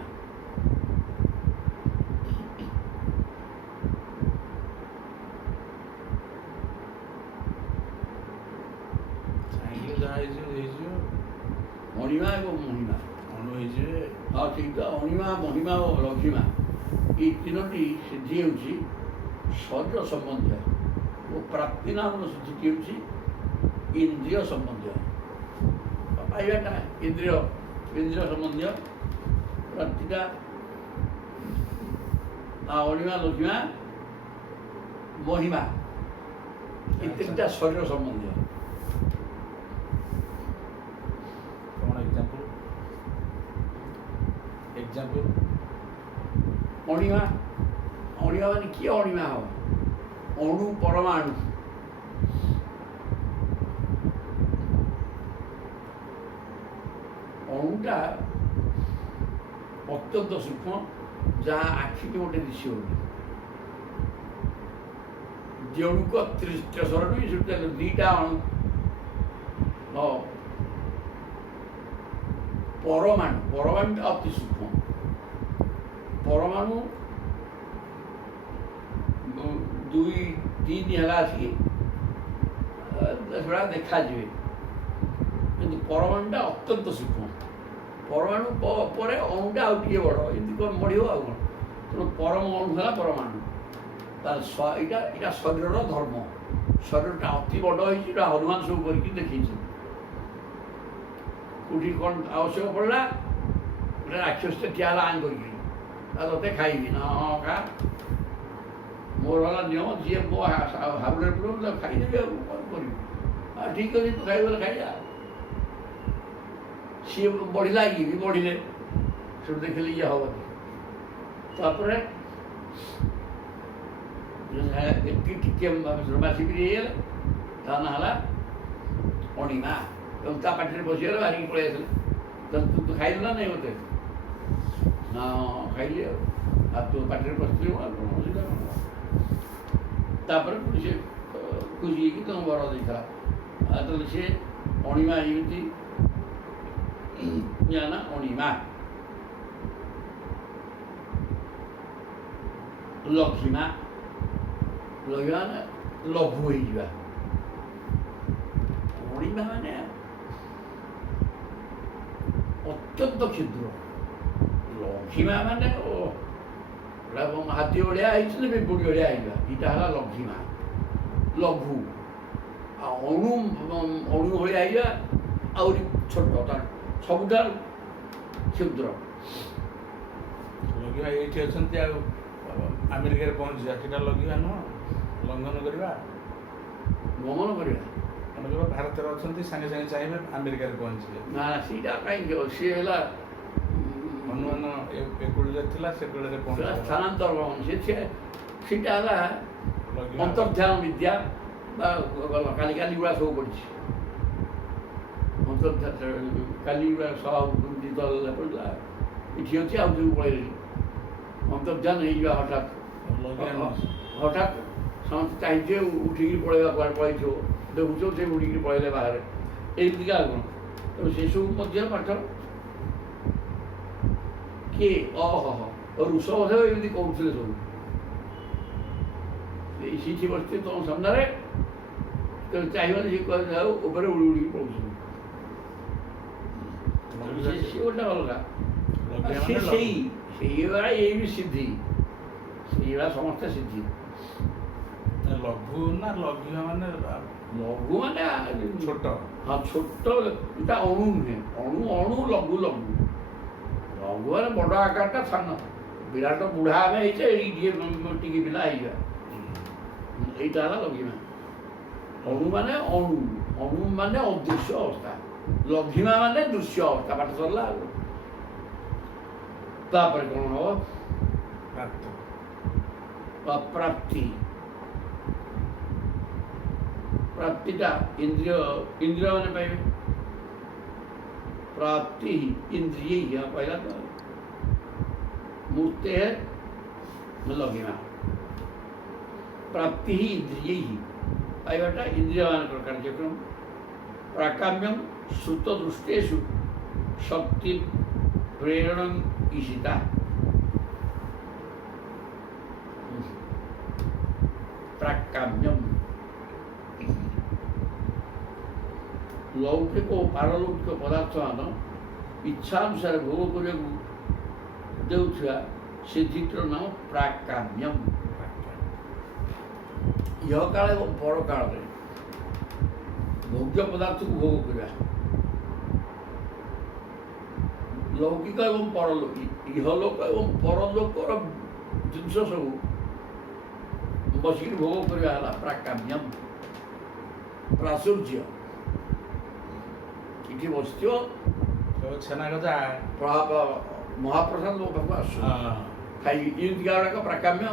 ଅଣିମା ଏବଂ ମହିମା ଅଣୁ ହେଇଯିବେ। ହଁ ଠିକ୍ ତ। ଅଣିମା ମହିମା ଓ ଲଘିମା ଏଇ 3ଟି ସିଦ୍ଧି ହେଉଛି ଶରୀର ସମ୍ବନ୍ଧୀୟ ଓ ପ୍ରାପ୍ତି ନାମର ସିଦ୍ଧିଟି ହେଉଛି ଇନ୍ଦ୍ରିୟ ସମ୍ବନ୍ଧୀୟ। ପାଇବାଟା ଇନ୍ଦ୍ରିୟ ସମ୍ବନ୍ଧୀୟ ପ୍ରାପ୍ତିଟା ଅଣିମା ଲଘିମା ମହିମା এই 3টা ଶରୀର ସମ୍ବନ୍ଧୀୟ। କ'ଣ ଏକ୍ଜାମ୍ପଲ୍? ଅଣିମା ମାନେ କିଏ ଅଣିମା ହେବ? ଅଣୁ ପରମାଣୁ। ଅଣୁଟା ଅତ୍ୟନ୍ତ ସୂକ୍ଷ୍ମ, ଯାହା ଆଖିକି ଗୋଟେ ଦିଶିବନି। ଜଣୁକ 30ଟା ସ୍ୱର ବି 2ଟା ଅଣୁ। ପରମାଣୁଟା ଅତି ସୂକ୍ଷ୍ମ। ପରମାଣୁ 2-3 ହେଲା ଆସିକି ସେଗୁଡ଼ା ଦେଖାଯିବେ, କିନ୍ତୁ ପରମାଣୁଟା ଅତ୍ୟନ୍ତ ସୂକ୍ଷ୍ମ। ପରମାଣୁ ପରେ ଅଣୁଟା ଆଉ ଟିକେ ବଡ଼, ଏମିତି କ'ଣ ବଢ଼ିବ ଆଉ କ'ଣ? ତେଣୁ ପରମ ଅଣୁ ହେଲା ପରମାଣୁ। ତାର ଏଇଟା ଶରୀରର ଧର୍ମ। ଶରୀରଟା ଅତି ବଡ଼ ହେଇଛି, ଏଇଟା ହନୁମାନ ସବୁ କରିକି ଦେଖେଇଛନ୍ତି। କୋଉଠି କ'ଣ ଆବଶ୍ୟକ ପଡ଼ିଲା, ଗୋଟେ ରାକ୍ଷସଟେ ଠିଆ ହେଲା ଆଇନ କରିକି, ତତେ ଖାଇବି ନା? ହଁ ଖା, ମୋର ହେଲା ନିୟମ, ଯିଏ ମୋ ହାବୁଡ଼ରେ ପଡ଼ିବ ମୁଁ ତାକୁ ଖାଇଦେବି, ଆଉ କ'ଣ କରିବି? ଠିକ୍ ଅଛି, ତୁ ଖାଇବ ବୋଲେ ଖାଇବା। ସିଏ ବଢ଼ିଲା କି ବି ବଢ଼ିଲେ ସେଠୁ ଦେଖିଲେ ଇଏ ହେବନି। ତାପରେ ଏତିକି ଟିକେ ମାସିକିରି ହେଇଗଲେ ତା ନାଁ ହେଲା ଅଣିମା। ଏବଂ ତା ପାଟିରେ ବସିଗଲେ ବାହାରିକି ପଳେଇ ଆସିଲେ। ତୁ ଖାଇଲୁ ନା ନାହିଁ ମୋତେ? ନା ଖାଇଲି ଆଉ ତୁ ପାଟିରେ ବସିଥିଲୁ ଆଉ କ'ଣ ଅସୁବିଧା କ'ଣ? ତାପରେ ପୁଣି ସେ ଖୁସି ହେଇକି ତମ ବର ଦେଇଥିଲା। ତାହେଲେ ସେ ଅଣିମା ଏମିତି ନା ଅଣିମା। ଲଘିମା ମାନେ ଲଘୁ ହେଇଯିବା। ଅଣିମା ମାନେ ଅତ୍ୟନ୍ତ କ୍ଷୁଦ୍ର। ଲଘିମା ମାନେ ହାତୀ ଭଳିଆ ହେଇଥିଲେ ପିମ୍ପୁଡ଼ି ଭଳିଆ ହେଇଯିବା, ଏଇଟା ହେଲା ଲଘିମା। ଲଘୁ ଆଉ ଅଣୁ ଭଳିଆ ହେଇଯିବା, ଆହୁରି ଛୋଟ, ତାର ସବୁଠାରୁ କ୍ଷୁଦ୍ର। ଲଘିବା ଏଇଠି ଅଛନ୍ତି, ଆଉ ଆମେରିକାରେ ପହଞ୍ଚିବା ସେଟା ଲଘିବା ନୁହଁ। ଲଙ୍ଘନ କରିବା, ଗମନ କରିବା। ମନେକର ଭାରତରେ ଅଛନ୍ତି, ସାଙ୍ଗେ ସାଙ୍ଗେ ଚାହିଁବେ ଆମେରିକାରେ ପହଞ୍ଚିବେ। ନା ସେଇଟା କାହିଁକି? ସିଏ ହେଲା ହନୁମାନ ଏକୁଳିରେ ଥିଲା, ସେ କୂଳରେ ପହଞ୍ଚିଲା। ସ୍ଥାନାନ୍ତର ଗମନ। ସେଇଟା ହେଲା ଅନ୍ତର୍ଧ୍ୟାନ ବିଦ୍ୟା ବା କାଲି ଗୁଡ଼ା ସବୁ ପଡ଼ିଛି। କାଲି ଗୁଡ଼ା ସହ ପଡ଼ିଲା, ଏଠି ଅଛି, ଆଉ ସବୁ ପଳେଇଲେଣି। ଅନ୍ତର୍ଧ୍ୟାନ ହେଇଯିବା ହଠାତ୍ ସମସ୍ତେ ଚାହିଁଥିବେ ଉଠିକି ପଳେଇବା, କୁଆଡ଼େ ପଳେଇଥିବ, ଦେଖୁଛ ସେ ଉଠିକି ପଳେଇଲେ ବାହାରେ, ଏମିତିକା ଆଉ କ'ଣ? ତେଣୁ ସେସବୁ ମଧ୍ୟ ପାଠ କିଏ ଋଷଭଦେବ ଏମିତି କହୁଥିଲେ ସବୁ। ସେଇଠି ବସିଥିବେ ତମ ସାମ୍ନାରେ, ତେଣୁ ଚାହିଁବନି ସେ କୁଆଡ଼େ ଯାଉ, ଉପରେ ଉଡ଼ି ଉଡ଼ିକି ପଳଉଛନ୍ତି। ସେ ଗୋଟେ ଅଲଗା ଲଘିଆ ସେ ମାନେ ସେଇଭଳିଆ ଏଇ ବି ସିଦ୍ଧି ସେଇଭଳିଆ ସମସ୍ତେ ସିଦ୍ଧି। ଲଘୁ ନା ଲଘିଆ ମାନେ ଲଘୁ ମାନେ ଛୋଟ। ହଁ ଛୋଟ ଏଟା ଅଣୁ ନୁହେଁ, ଅଣୁ ଅଣୁ ଲଘୁ ଲଘୁ। ଲଘୁ ମାନେ ବଡ଼ ଆକାରଟା ସାନ, ବିରାଟ ବୁଢ଼ା ଆମେ ହେଇଛେ ଏଇ ଟିକେ ପିଲା ହେଇଯିବା, এইটা ହେଲା ଲଘିମା। ଅଣୁ ମାନେ ଅଣୁ, ଅଣୁ ମାନେ ଅଦୃଶ୍ୟ ଅବସ୍ଥା, ଲଘିମା ମାନେ ଦୃଶ୍ୟ ଅବସ୍ଥା। ପାଠ ସରିଲା ଆଉ ତାପରେ କ'ଣ ହବ? ପ୍ରାପ୍ତି। ପ୍ରାପ୍ତିଟା ଇନ୍ଦ୍ରିୟ ମାନେ ପାଇବେ। प्राप्ति इंद्रिय ही पहला तो मूर्ते है लघिमा, प्राप्ति ही इंद्रिय ही पाइबाटा इंद्रिय मान कार्यक्रम। प्राकाम्यम श्रुत दृष्टेषु शक्ति प्रेरणं ईशिता। प्राकाम्यम लौकिक और पारलौकिक पदार्थ मान इच्छा अनुसार भोग करने देउथिया सिद्धिर नाम प्राकाम्यम। यह काल और पर काल में भोग्य पदार्थ को भोग करा, लौकिक एवं परलौकिक, इहलोक एवं परलोकर जिनस सब बसिक भोग करा प्राकाम्यम। प्राचुर्य इति बसो छेना गजा महाप्रसाद लोक पाखु आस खाई गुड़ाक प्राकाम्य।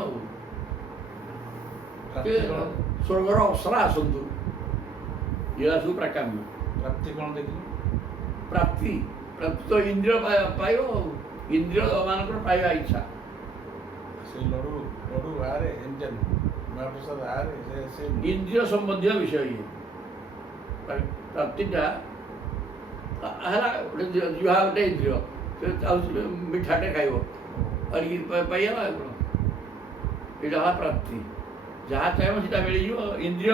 स्वर्गर अप्सरा आसतु ये सब प्राकाम्य। प्राप्ति कौन देखिए? प्राप्ति प्राप्ति तो इंद्रिय पाइब, इंद्रिय मान पाइबा इच्छा से लड़ू लड़ू आरे एंजन महाप्रसाद आरे से इंद्रिय संबंधी विषय ये प्राप्तिटा है जुहा गोटे इंद्रिय से मिठाटे खाइब और पाइबा यहाँ प्राप्ति जहाँ चाहे सीटा मिल इंद्रिय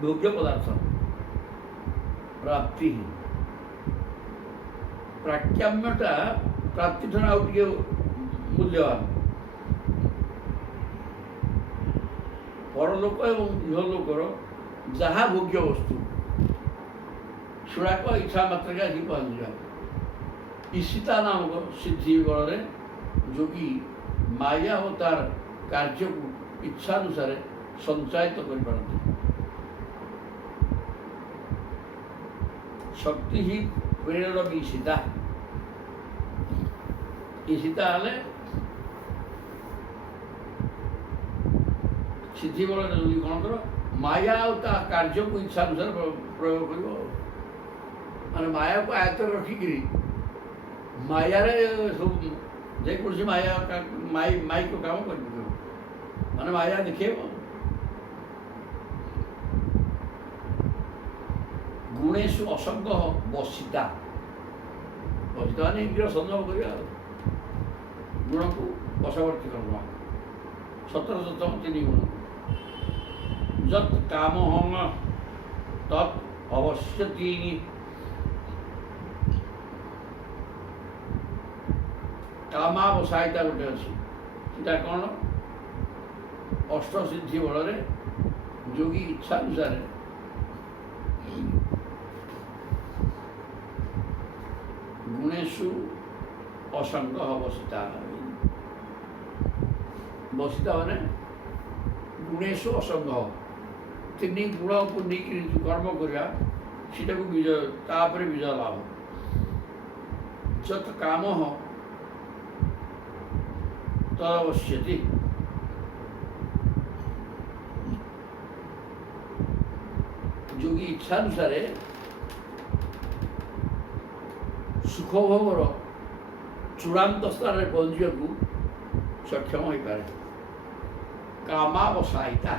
भोग्य पदार्थ प्राप्ति। प्राकाम्यटा प्राप्ति ठार आउ टे मूल्यवान। परलोक एवं इहलोकर जहाँ भोग्य वस्तु सुराक इच्छा मात्र के आदि पहुँच जाए। ईशिता नामक सिद्धि बल जोगी माया और तार कार्य को इच्छा अनुसार संचायित कर पारती। शक्ति ही प्रेरण ईशिता। ईशिता हेले सिद्धि बल जोगी कौन कर माया और तार कार्य को इच्छा अनुसार प्रयोग कर माने माया को आयत्त रखिक माया सब जेकोसी माया माई को काम कर माने माया देखे गुणेशु असंग बसिता। बसिता माने इंद्रिय संयम कर गुण को वशवर्ती करवा। 17 तीन गुण जत काम हंग तत् अवश्य तीन कामावसायिता गोटे अच्छी सीटा कौन अष्ट सिद्धि बल जोगी इच्छा अनुसार गुणेशु असंग बसिता। बसिता माने गुणेशु असंग तीन गुण को लेकिन कर्म करा सीटा को विजय तापर विजय लाभ। जत काम तदवश्यति जोगी इच्छा अनुसार सुख भोगर चूड़ांत स्थान में पहुंचा को सक्षम हो पाए। कामावसायिता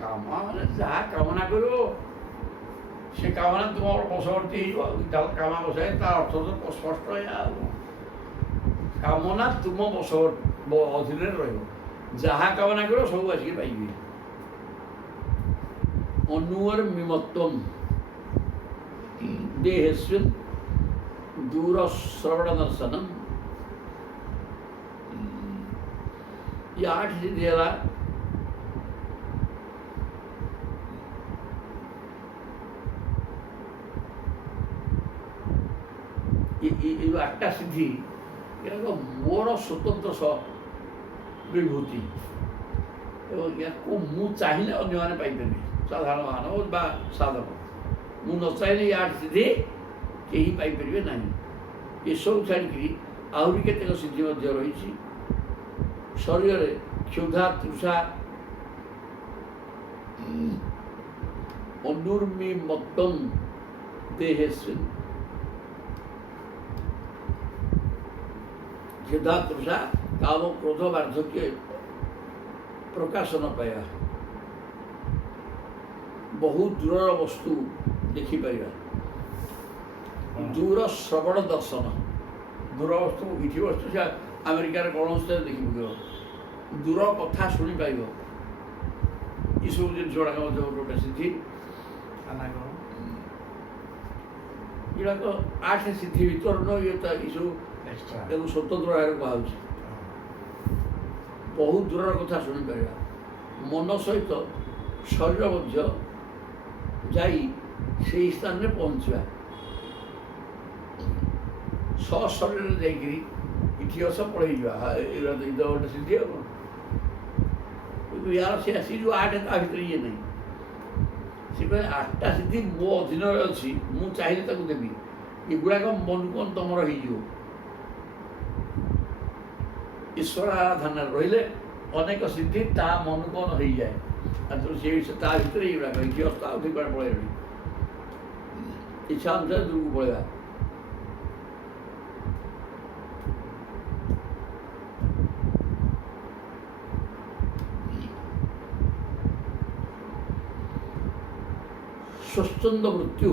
कामा माने जहाँ कामना करो से कामना तुम बशवर्ती कामावसाय तार अर्थ तो स्पष्ट है। कामना तुम अधीन रहा कामना करो सब आसिक पाइबे। अनुवर मिमत्वम देहेस्मिन् दूर श्रवण दर्शनम ये 8 सिद्धि है ये 8टा सिद्धि मोर स्वतंत्र विभूति को मु चाहिए अन्य मैंने पाइबे साधारण मानव बा साधक मु न चाहिए ये 8 सिद्धि कहीं पाइपर ना ये सब छाड़ी आहरी केतेक सिद्धि रही शरीर क्षुधा तृषा अनुर्मी मत्तम देहे क्षुधा तृषा काम क्रोध वार्धक्य प्रकाशन पाया बहुत दूर वस्तु देखिपर दूर श्रवण दर्शन दूर वस्तु इठी वस्तु से अमेरिकार कौन से देखी पक दूर कथा शुणी पाइब ये सब जिन गोटे सिद्धि ये 8 सिद्धि भर न ये सब स्वतंत्र भाव कहुच बहुत दूर कथा शुणी पार मन सहित शरीर मध्य जाई से स्थान में पहुँचा शरीर जाकि इतिहास पढ़े गोटे सिद्धि यार से आसी जो 8 ता भर ये नहीं सी 8टा सिद्धि मो अधीन अच्छी मु चाहिए देवी युवाक मन को तुम ईश्वर आराधना रही अनेक सिद्धि ता मन कौन हो जाए ता भर युवाक इतिहास अधिक पड़े इच्छा अनुसार दूर को पड़ेगा स्वच्छंद मृत्यु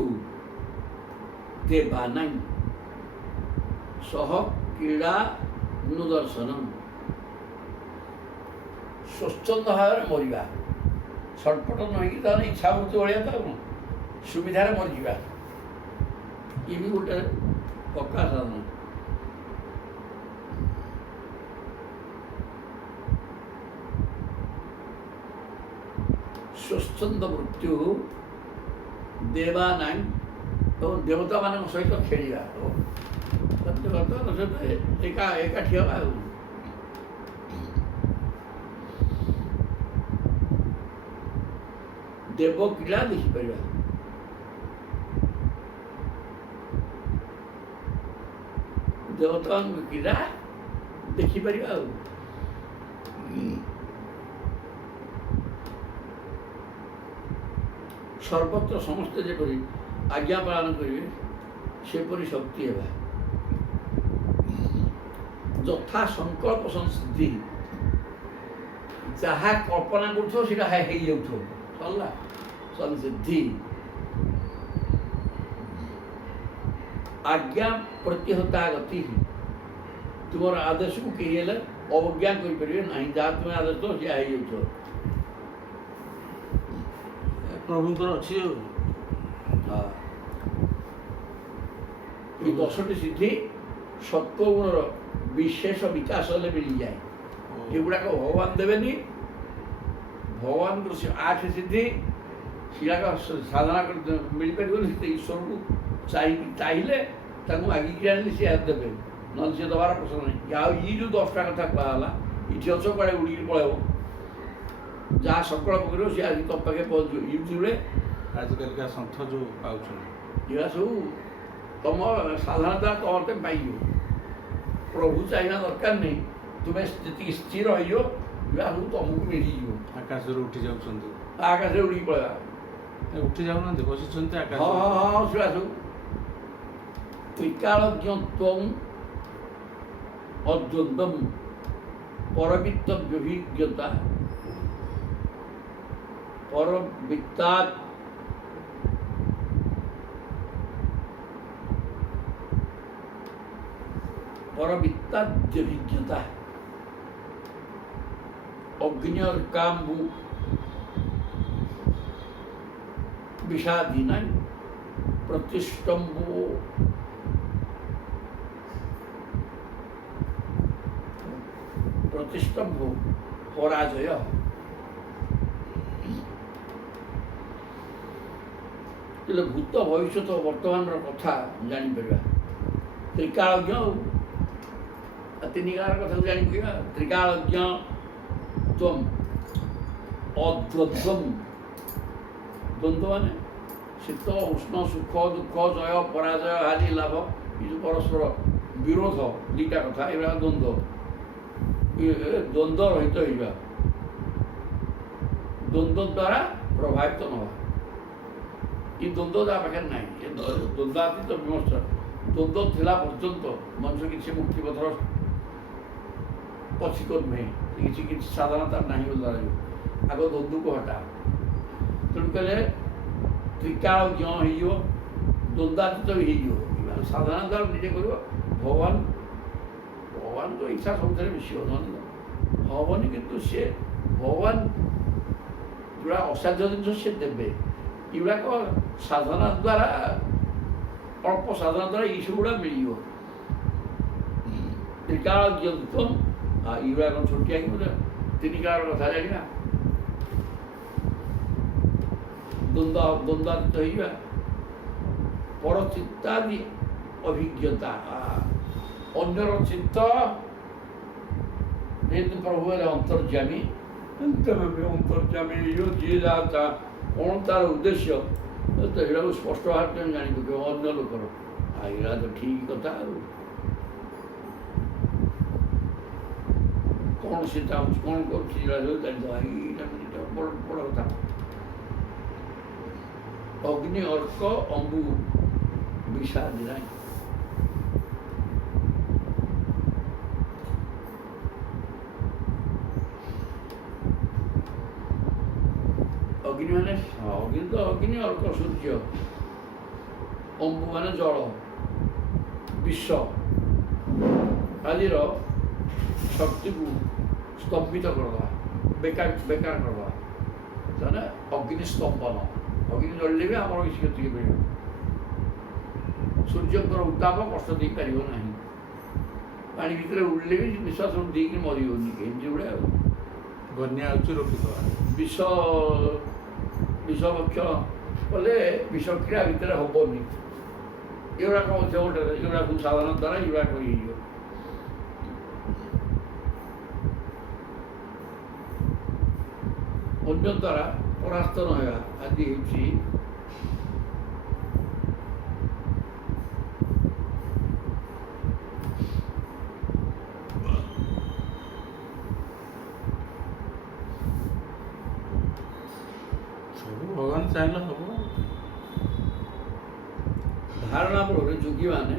देवानां सह क्रीड़ा नुदर्शनम स्वच्छंद भाव मरिया छटपट नहीं कि इच्छा मृत्यु भाया तो सुविधार मरीजा ये भी गोटे पक्का साधन स्वच्छंद मृत्यु देवानां और देवता मान सहित खेलिया एकाठी हवा देव क्रीड़ा देखिपर देवता क्रीड़ा देखिपर सर्वत्र समस्ते जेपरी आज्ञा पालन करेंगे सेपरी शक्ति है यथा संकल्प संसिद्धि जहाँ कल्पना कर सरला संसिद्धि आज्ञा प्रतिहता गति तुम आदेश को कही अवज्ञा करें ना जहाँ तुम आदेश तो सी प्रभुंकर अच्छी ये 10टी सिद्धि सत्वगुणर विशेष विकास मिल जाए ये गुड़ाक भगवान देवेनि भगवान को 8 सिद्धि सीराक साधना मिल पार ईश्वर को चाहिए आगे आने सी देवे ना सी दबार प्रश्न नहीं ये जो 10टा कथा कहला इति अच्छे कड़े उड़ी पलैब जहाँ संकल्प कर सी आज तुम पाखे पहुँच यूट्यूब आजकल का संथ जो पाँच यह सब तुम साधारणतः तुम पाइज प्रभु चाहिए दरकार नहीं तुम्हें जी स्थिर हो सब तुमको मिल आकाश उठी जाऊँ आकाश उड़ी पड़ा उठी जाऊना बस आकाश हाँ सब त्रिकालज्ञत्वं अद्वैतम परवित्त विभिज्ञता परवित्तात् परवित्ताद्यभिज्ञता अग्निर्काम्बु विषादीनां प्रतिष्ठम्भो ପ୍ରତିଷ୍ଠମ୍ଭ ପରାଜୟ। ହେଲେ ଭୂତ ଭବିଷ୍ୟତ ବର୍ତ୍ତମାନର କଥା ଜାଣିପାରିବା। ତ୍ରିକାଳଜ୍ଞ ଆଉ ତିନି କାଳର କଥା ଜାଣିପାରିବା। ତ୍ରିକାଳଜ୍ଞ ତ୍ୱମ୍ ଅଦ୍ୱନ୍ଦ୍ୱମ୍। ଦ୍ୱନ୍ଦ୍ୱ ମାନେ ଶୀତ ଉଷ୍ଣ ସୁଖ ଦୁଃଖ ଜୟ ପରାଜୟ ହାରି ଲାଭ, ଏ ଯେଉଁ ପରସ୍ପର ବିରୋଧ ଦୁଇଟା କଥା, ଏଗୁଡ଼ା ଦ୍ୱନ୍ଦ୍ୱ। ଦ୍ୱନ୍ଦ୍ୱ ରହିତ ହେଇଯିବା, ଦ୍ୱନ୍ଦ୍ୱ ଦ୍ୱାରା ପ୍ରଭାବିତ ନ ହେବା। ଏ ଦ୍ୱନ୍ଦ୍ୱ ତା ପାଖରେ ନାହିଁ। ଏ ଦ୍ୱନ୍ଦ୍ୱାତୀତ ବିମର୍ଷ। ଦ୍ୱନ୍ଦ୍ୱ ଥିଲା ପର୍ଯ୍ୟନ୍ତ ମଣିଷ କିଛି ମୁକ୍ତିପଥର ପଛିକ ନୁହେଁ, କିଛି କିଛି ସାଧନତା ନାହିଁ ବୋଲି ଧରାଯିବ। ଆଗ ଦ୍ୱନ୍ଦ୍ୱକୁ ହଟା। ତେଣୁ କହିଲେ ତ୍ରିକାଳଜ୍ଞ ହେଇଯିବ, ଦ୍ୱନ୍ଦ୍ୱାତୀତ ବି ହେଇଯିବ। ସାଧନା ଦ୍ୱାରା ନିଜେ କରିବ। ଭଗବାନଙ୍କ ଇଚ୍ଛା ସବୁଥିରେ ମିଶିବ, ନହେଲେ ହବନି। କିନ୍ତୁ ସିଏ ଭଗବାନ ଯେଉଁଟା ଅସାଧ୍ୟ ଜିନିଷ ସିଏ ଦେବେ। ଏଗୁଡ଼ାକ ସାଧନା ଦ୍ୱାରା, ଅଳ୍ପ ସାଧନା ଦ୍ୱାରା ଏଇସବୁଗୁଡ଼ା ମିଳିବ। ତ୍ରିକାଳଜ୍ଞତ୍ୱମ୍। ଏଗୁଡ଼ା କ'ଣ ଛୋଟିଆ କି ବୋଧେ? ତିନି କାଳର କଥା ଜାଣିବା, ଦ୍ୱନ୍ଦ୍ୱାତୀତ ହେଇଯିବା। ପରଚିତ୍ତାଦି ଅଭିଜ୍ଞତା, ଅନ୍ୟର ଚିତ୍ତ ଯେହେତୁ ପ୍ରଭୁ ହେଲେ ଅନ୍ତର୍ଯାମୀ, ଅନ୍ତର୍ଯାମୀ ହେଇଯିବ। ଯିଏ ଯାହା କ'ଣ ତାର ଉଦ୍ଦେଶ୍ୟ ତ ଏଇଟାକୁ ସ୍ପଷ୍ଟ ଭାବରେ ତେଣୁ ଜାଣିପକେଇବ ଅନ୍ୟ ଲୋକର। ଏଇଟା ତ ଠିକ୍ କଥା। ଆଉ କ'ଣ ସେ ଚାହୁଁଛି, କ'ଣ କରୁଛି, ଏଇଟା ସବୁ ଜାଣିଦେବା। ଏଇଟା ବଡ଼ ବଡ଼ କଥା। ଅଗ୍ନି ଅର୍କ ଅମ୍ବୁ ବିଷାଦି ନାହିଁ। ଅଗ୍ନି ମାନେ ଅଗ୍ନି ତ ଅଗ୍ନି, ଅର୍କ ସୂର୍ଯ୍ୟ, ଅମ୍ବୁ ମାନେ ଜଳ, ବିଷ ଆଦିର ଶକ୍ତିକୁ ସ୍ତମ୍ଭିତ କରିଦେବା, ବେକାର କରିଦେବା। ତାହେଲେ ଅଗ୍ନି ସ୍ତମ୍ଭନ। ଅଗ୍ନି ଜଳିଲେ ବି ଆମର କିଛି କ୍ଷତି ହେଇପାରିବ। ସୂର୍ଯ୍ୟଙ୍କର ଉତ୍ତାପ କଷ୍ଟ ଦେଇପାରିବ ନାହିଁ। ପାଣି ଭିତରେ ଉଡ଼ିଲେ ବି ନିଶ୍ୱାସ ଦେଇକି ମରିବନି। ଏମିତି ଗୁଡ଼େ ଆଉ ବନ୍ୟା ହେଉଛି ରୋକିଦେବା। ବିଷ ଭକ୍ଷଣ କଲେ ବିଷକ୍ରିୟା ଭିତରେ ହେବନି। ଏଗୁଡ଼ାକ ମଧ୍ୟ ଗୋଟେ, ଏଗୁଡ଼ାକୁ ସାଧନା ଦ୍ୱାରା ଏଗୁଡ଼ାକ ହେଇଯିବ। ଅନ୍ୟ ଦ୍ୱାରା ପରାସ୍ତ ନ ହେବା ଆଦି ହେଉଛି ଭଗବାନ ଚାହିଁଲେ ହବ। ଧାରଣା ବଳରେ ଯୋଗୀମାନେ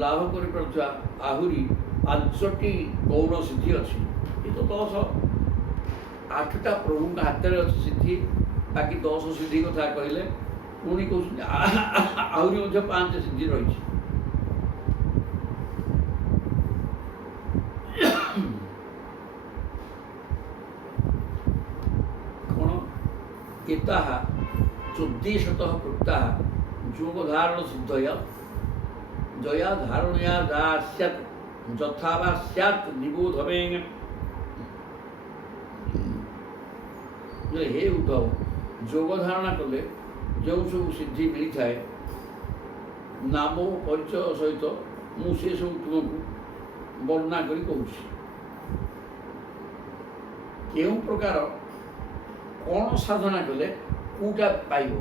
ଲାଭ କରିପାରୁଥିବା ଆହୁରି 5ଟି ଗୌଣ ସିଦ୍ଧି ଅଛି। ଏ ତ 10, 8ଟା ପ୍ରଭୁଙ୍କ ହାତରେ ଅଛି ସିଦ୍ଧି, ବାକି 10 ସିଦ୍ଧି କଥା କହିଲେ। ପୁଣି କହୁଛନ୍ତି ଆହୁରି ମଧ୍ୟ 5 ସିଦ୍ଧି ରହିଛି। କ'ଣ? ଏତାହା 1400 କୃତାଃ ଯୋଗଧାରଣ ସିଦ୍ଧୟା ଜୟା ଧାରଣୟା ଯା ସ୍ୟାତ୍ ଯଥା ବା ସ୍ୟାତ୍ ନିବୋଧମେ। ହେ ଉଦ୍ଧବ, ଯୋଗ ଧାରଣା କଲେ ଯେଉଁ ସବୁ ସିଦ୍ଧି ମିଳିଥାଏ, ନାମ ପରିଚୟ ସହିତ ମୁଁ ସେସବୁ ତୁମକୁ ବର୍ଣ୍ଣନା କରି କହୁଛି। କେଉଁ ପ୍ରକାର କ'ଣ ସାଧନା କଲେ କେଉଁଟା ପାଇବ,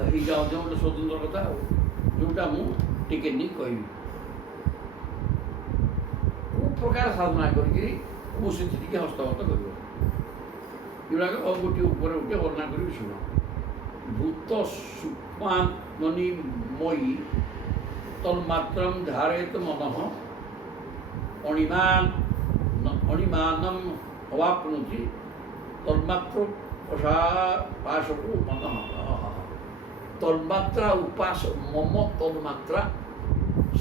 ଏଇଟା ମଧ୍ୟ ଗୋଟେ ସ୍ୱତନ୍ତ୍ର କଥା। ଆଉ ଯେଉଁଟା ମୁଁ ଟିକେ କହିବି, କେଉଁ ପ୍ରକାର ସାଧନା କରିକିରି ମୁଁ ସେଠି ଟିକେ ହସ୍ତଗତ କରିବ, ଏଗୁଡ଼ାକ ଗୋଟିଏ ଉପରେ ଗୋଟିଏ ବର୍ଣ୍ଣନା କରିବି। ଶୁଣ। ଭୂତ ସୂକ୍ଷ୍ମାତ୍ମନିମୟୀ ତନ୍ମାତ୍ରଂ ଧାରୟେତ୍ ମନଃ ଅଣିମାନମ୍ ଅବାପ୍ନୋତି ତନ୍ମାତ୍ର ପାଶକୁ ମନଃ। ତନ୍ମାତ୍ରା ଉପାସ ମମ ତନ୍ମାତ୍ରା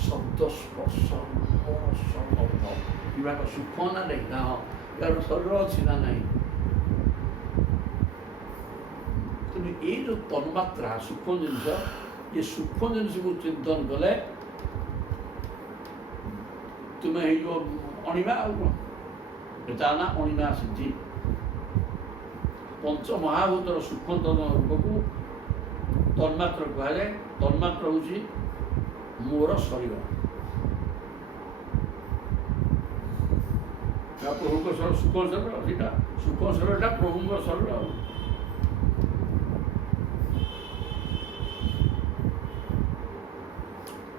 ଶବ୍ଦ ସ୍ପର୍ଶ ଏଗୁଡ଼ାକ ସୂକ୍ଷ୍ମ ନା ନାହିଁ? ନା, ଏହାର ଶରୀର ଅଛି ନା ନାହିଁ? କିନ୍ତୁ ଏଇ ଯେଉଁ ତନ୍ମାତ୍ରା ସୂକ୍ଷ୍ମ ଜିନିଷ, ଏ ସୂକ୍ଷ୍ମ ଜିନିଷକୁ ଚିନ୍ତନ କଲେ ତୁମେ ହେଇଯିବ ଅଣିବା। ଆଉ କ'ଣ ତା ନାଁ ଅଣିମା ସିଦ୍ଧି। ପଞ୍ଚମହାଭୂତର ସୂକ୍ଷ୍ମତମ ରୂପକୁ ତନ୍ମାତ୍ର କୁହାଯାଏ। ତନ୍ମାତ୍ର ହେଉଛି ମୋର ଶରୀର। ପ୍ରଭୁଙ୍କ ସୂକ୍ଷ୍ମ ଶରୀର, ସେଇଟା ସୂକ୍ଷ୍ମ ଶରୀରଟା ପ୍ରଭୁଙ୍କ ଶରୀର।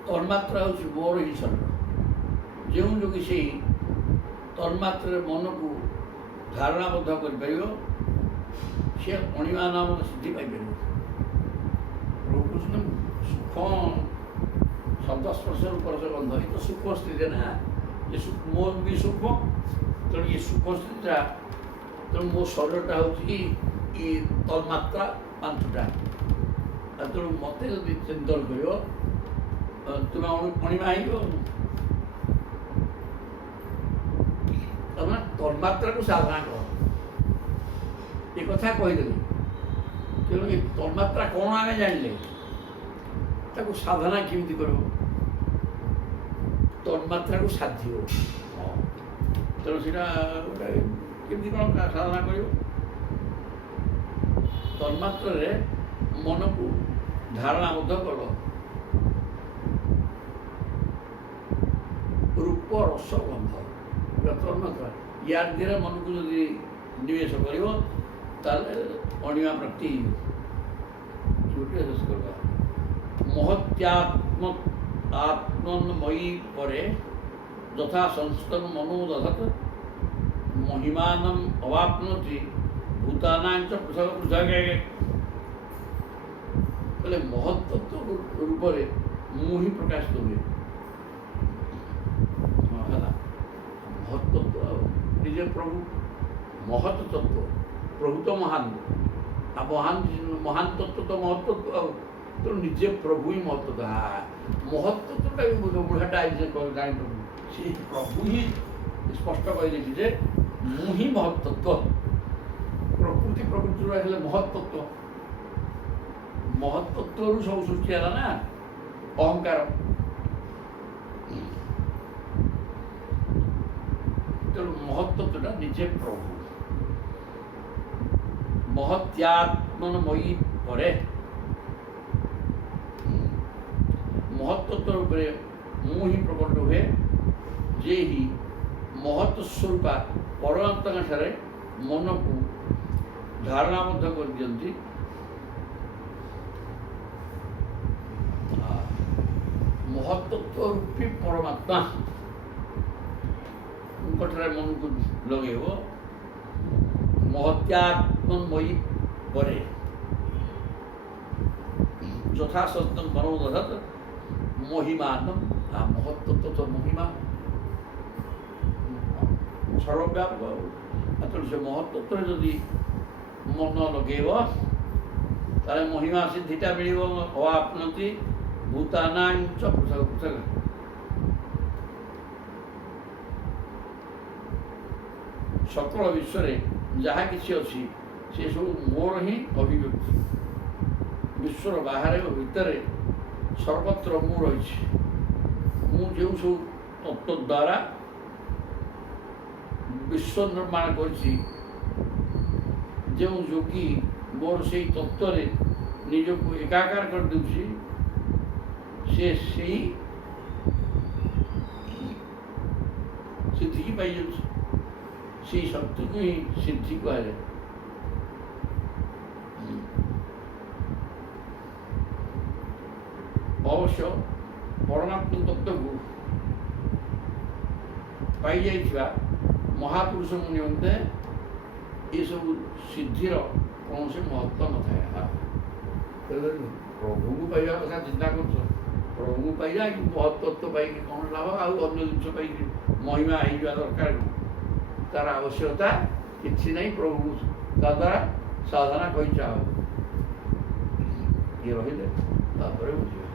ତନ୍ମାତ୍ରା ହେଉଛି ମୋର ହିଁ ଶରୀର। ଯେଉଁ ଯୋଗୀ ସେଇ ତନ୍ମାତ୍ରାରେ ମନକୁ ଧାରଣାବଦ୍ଧ କରିପାରିବ, ସେ ଅଣିମା ନାମକ ସିଦ୍ଧି ପାଇପାରିବ। ପ୍ରଭୁ କୃଷ୍ଣ ସୂକ୍ଷ୍ମ ଶବ୍ଦ ସ୍ପର୍ଶ ରୂପରସ ଗନ୍ଧ, ଏ ତ ସୂକ୍ଷ୍ମ ସ୍ଥିତି ନା, ଏ ମୋ ବି ସୂକ୍ଷ୍ମ। ତେଣୁ ଏ ସୂକ୍ଷ୍ମ ସ୍ଥିତିଟା, ତେଣୁ ମୋ ଶରୀରଟା ହେଉଛି ଏ ତନ୍ମାତ୍ରା ପାଞ୍ଚଟା। ତେଣୁ ମୋତେ ଯଦି ଚିନ୍ତନ କରିବ, ତୁମେ ଅଣିମା ହେଇଯିବ। ତମେ ତନ୍ମାତ୍ରାକୁ ସାଧନା କର, ଏ କଥା କହିଦେଲି। ତେଣୁ ଏ ତନ୍ମାତ୍ରା କ'ଣ ଆମେ ଜାଣିଲେ, ତାକୁ ସାଧନା କେମିତି କରିବ, ତନ୍ମାତ୍ରାକୁ ସାଧିବ। ତେଣୁ ସେଇଟା ଗୋଟେ କେମିତି କ'ଣ ସାଧନା କରିବ, ତନ୍ମାତ୍ରାରେ ମନକୁ ଧାରଣାବଦ୍ଧ କର। ରୂପ ରସ ଗନ୍ଧ ତନ୍ମାତ୍ରା, ୟାର ଦିହରେ ମନକୁ ଯଦି ନିବେଶ କରିବ, ତାହେଲେ ଅଣିମା ପ୍ରାପ୍ତି ଶେଷ କରିବା। ମହତ୍ୟାତ୍ମନ୍ମୟୀ ପରେ ଯଥା ସଂସ୍ତନ ମନୋଦଧତ ମହିମାନମ୍ ଅବାପ୍ନୋତି ଭୂତାନାଞ୍ଚ ପୃଥକ ପୃଥକ। କହିଲେ ମହତ୍ତତ୍ଵ ରୂପରେ ମୁଁ ହିଁ ପ୍ରକାଶିତ ହୁଏ। ହେଲା ମହତ୍ତତ୍ଵ, ନିଜେ ପ୍ରଭୁ ମହତ ତତ୍ଵ, ପ୍ରଭୁ ତ ମହାନ, ଆଉ ମହାନ ତତ୍ଵ ତ ମହତ୍ତତ୍ଵ। ଆଉ ତେଣୁ ନିଜେ ପ୍ରଭୁ ହିଁ ମହତ୍ତତ୍ଵ। ମହତ୍ତତ୍ଵଟା ବି ବୁଢ଼ାଟା ଜାଣିପାରୁ, ସେ ପ୍ରଭୁ ହିଁ ସ୍ପଷ୍ଟ କହିଦେଇଛି ଯେ ମୁଁ ହିଁ ମହତ୍ତତ୍ଵ। ପ୍ରକୃତିରୁ ହେଲେ ମହତ୍ତତ୍ଵ, ମହତ୍ତତ୍ଵରୁ ସବୁ ସୃଷ୍ଟି ହେଲା ନା ଅହଙ୍କାର। ତେଣୁ ମହତ୍ତତ୍ଵଟା ନିଜେ ପ୍ରଭୁ। ମହତ୍ୟାତ୍ମନ୍ମୟୀ ପରେ ମହତ୍ତତ୍ଵ ରୂପରେ ମୁଁ ହିଁ ପ୍ରକଟ ହୁଏ, ଯେ ହିଁ ମହତ୍ ସ୍ୱରୂପା ପରମାତ୍ମାଙ୍କ ଠାରେ ମନକୁ ଧାରଣାବଦ୍ଧ କରିଦିଅନ୍ତି। ମହତ୍ତତ୍ଵ ରୂପୀ ପରମାତ୍ମା ଠାରେ ମନକୁ ଲଗେଇବ। ମହତ୍ୟାତ୍ମନ୍ମୟୀ ପରେ ଯଥାସତ୍ୟ ମନୋଦଧତ ମହିମାନମ୍, ମହତ୍ତତ୍ଵ ତ ମହିମା ସର୍ବବ୍ୟାପକ। ତେଣୁ ସେ ମହତ୍ତତ୍ଵରେ ଯଦି ମନ ଲଗେଇବ, ତାହେଲେ ମହିମା ସିଦ୍ଧିଟା ମିଳିବ। ଅବାପ୍ନୋତି ଭୂତାନାଞ୍ଚ ପୃଥକ ପୃଥକ। ସକଳ ବିଶ୍ୱରେ ଯାହା କିଛି ଅଛି ସେ ସବୁ ମୋର ହିଁ ଅଭିବ୍ୟକ୍ତି। ବିଶ୍ୱର ବାହାରେ ଓ ଭିତରେ ସର୍ବତ୍ର ମୁଁ ରହିଛି। ମୁଁ ଯେଉଁ ସବୁ ତତ୍ତ୍ୱ ଦ୍ୱାରା ବିଶ୍ୱ ନିର୍ମାଣ କରିଛି, ଯେଉଁ ଯୋଗୀ ମୋର ସେଇ ତତ୍ତ୍ୱରେ ନିଜକୁ ଏକାକାର କରିଦେଉଛି, ସେ ସେଇ ସିଦ୍ଧିକି ପାଇଯାଉଛି। ସେଇ ଶକ୍ତିକୁ ହିଁ ସିଦ୍ଧି କୁହାଯାଏ। ଅବଶ୍ୟ ପରମାତ୍ମ ତତ୍ତ୍ୱକୁ ପାଇଯାଇଥିବା ମହାପୁରୁଷଙ୍କ ନିମନ୍ତେ ଏସବୁ ସିଦ୍ଧିର କୌଣସି ମହତ୍ଵ ନଥାଏ। ପ୍ରଭୁଙ୍କୁ ପାଇବା କଥା ଚିନ୍ତା କରୁଛ, ପ୍ରଭୁଙ୍କୁ ପାଇବା କି ମହତ୍ତତ୍ଵ ପାଇକି କ'ଣ ଲାଭ, ଆଉ ଅନ୍ୟ ଜିନିଷ ପାଇକି ମହିମା ହେଇଯିବା ଦରକାର, ତାର ଆବଶ୍ୟକତା କିଛି ନାହିଁ। ପ୍ରଭୁ ତା ଦ୍ୱାରା ସାଧନା କହିଚାହ, ଇଏ ରହିଲେ ତାପରେ ବୁଝିବା।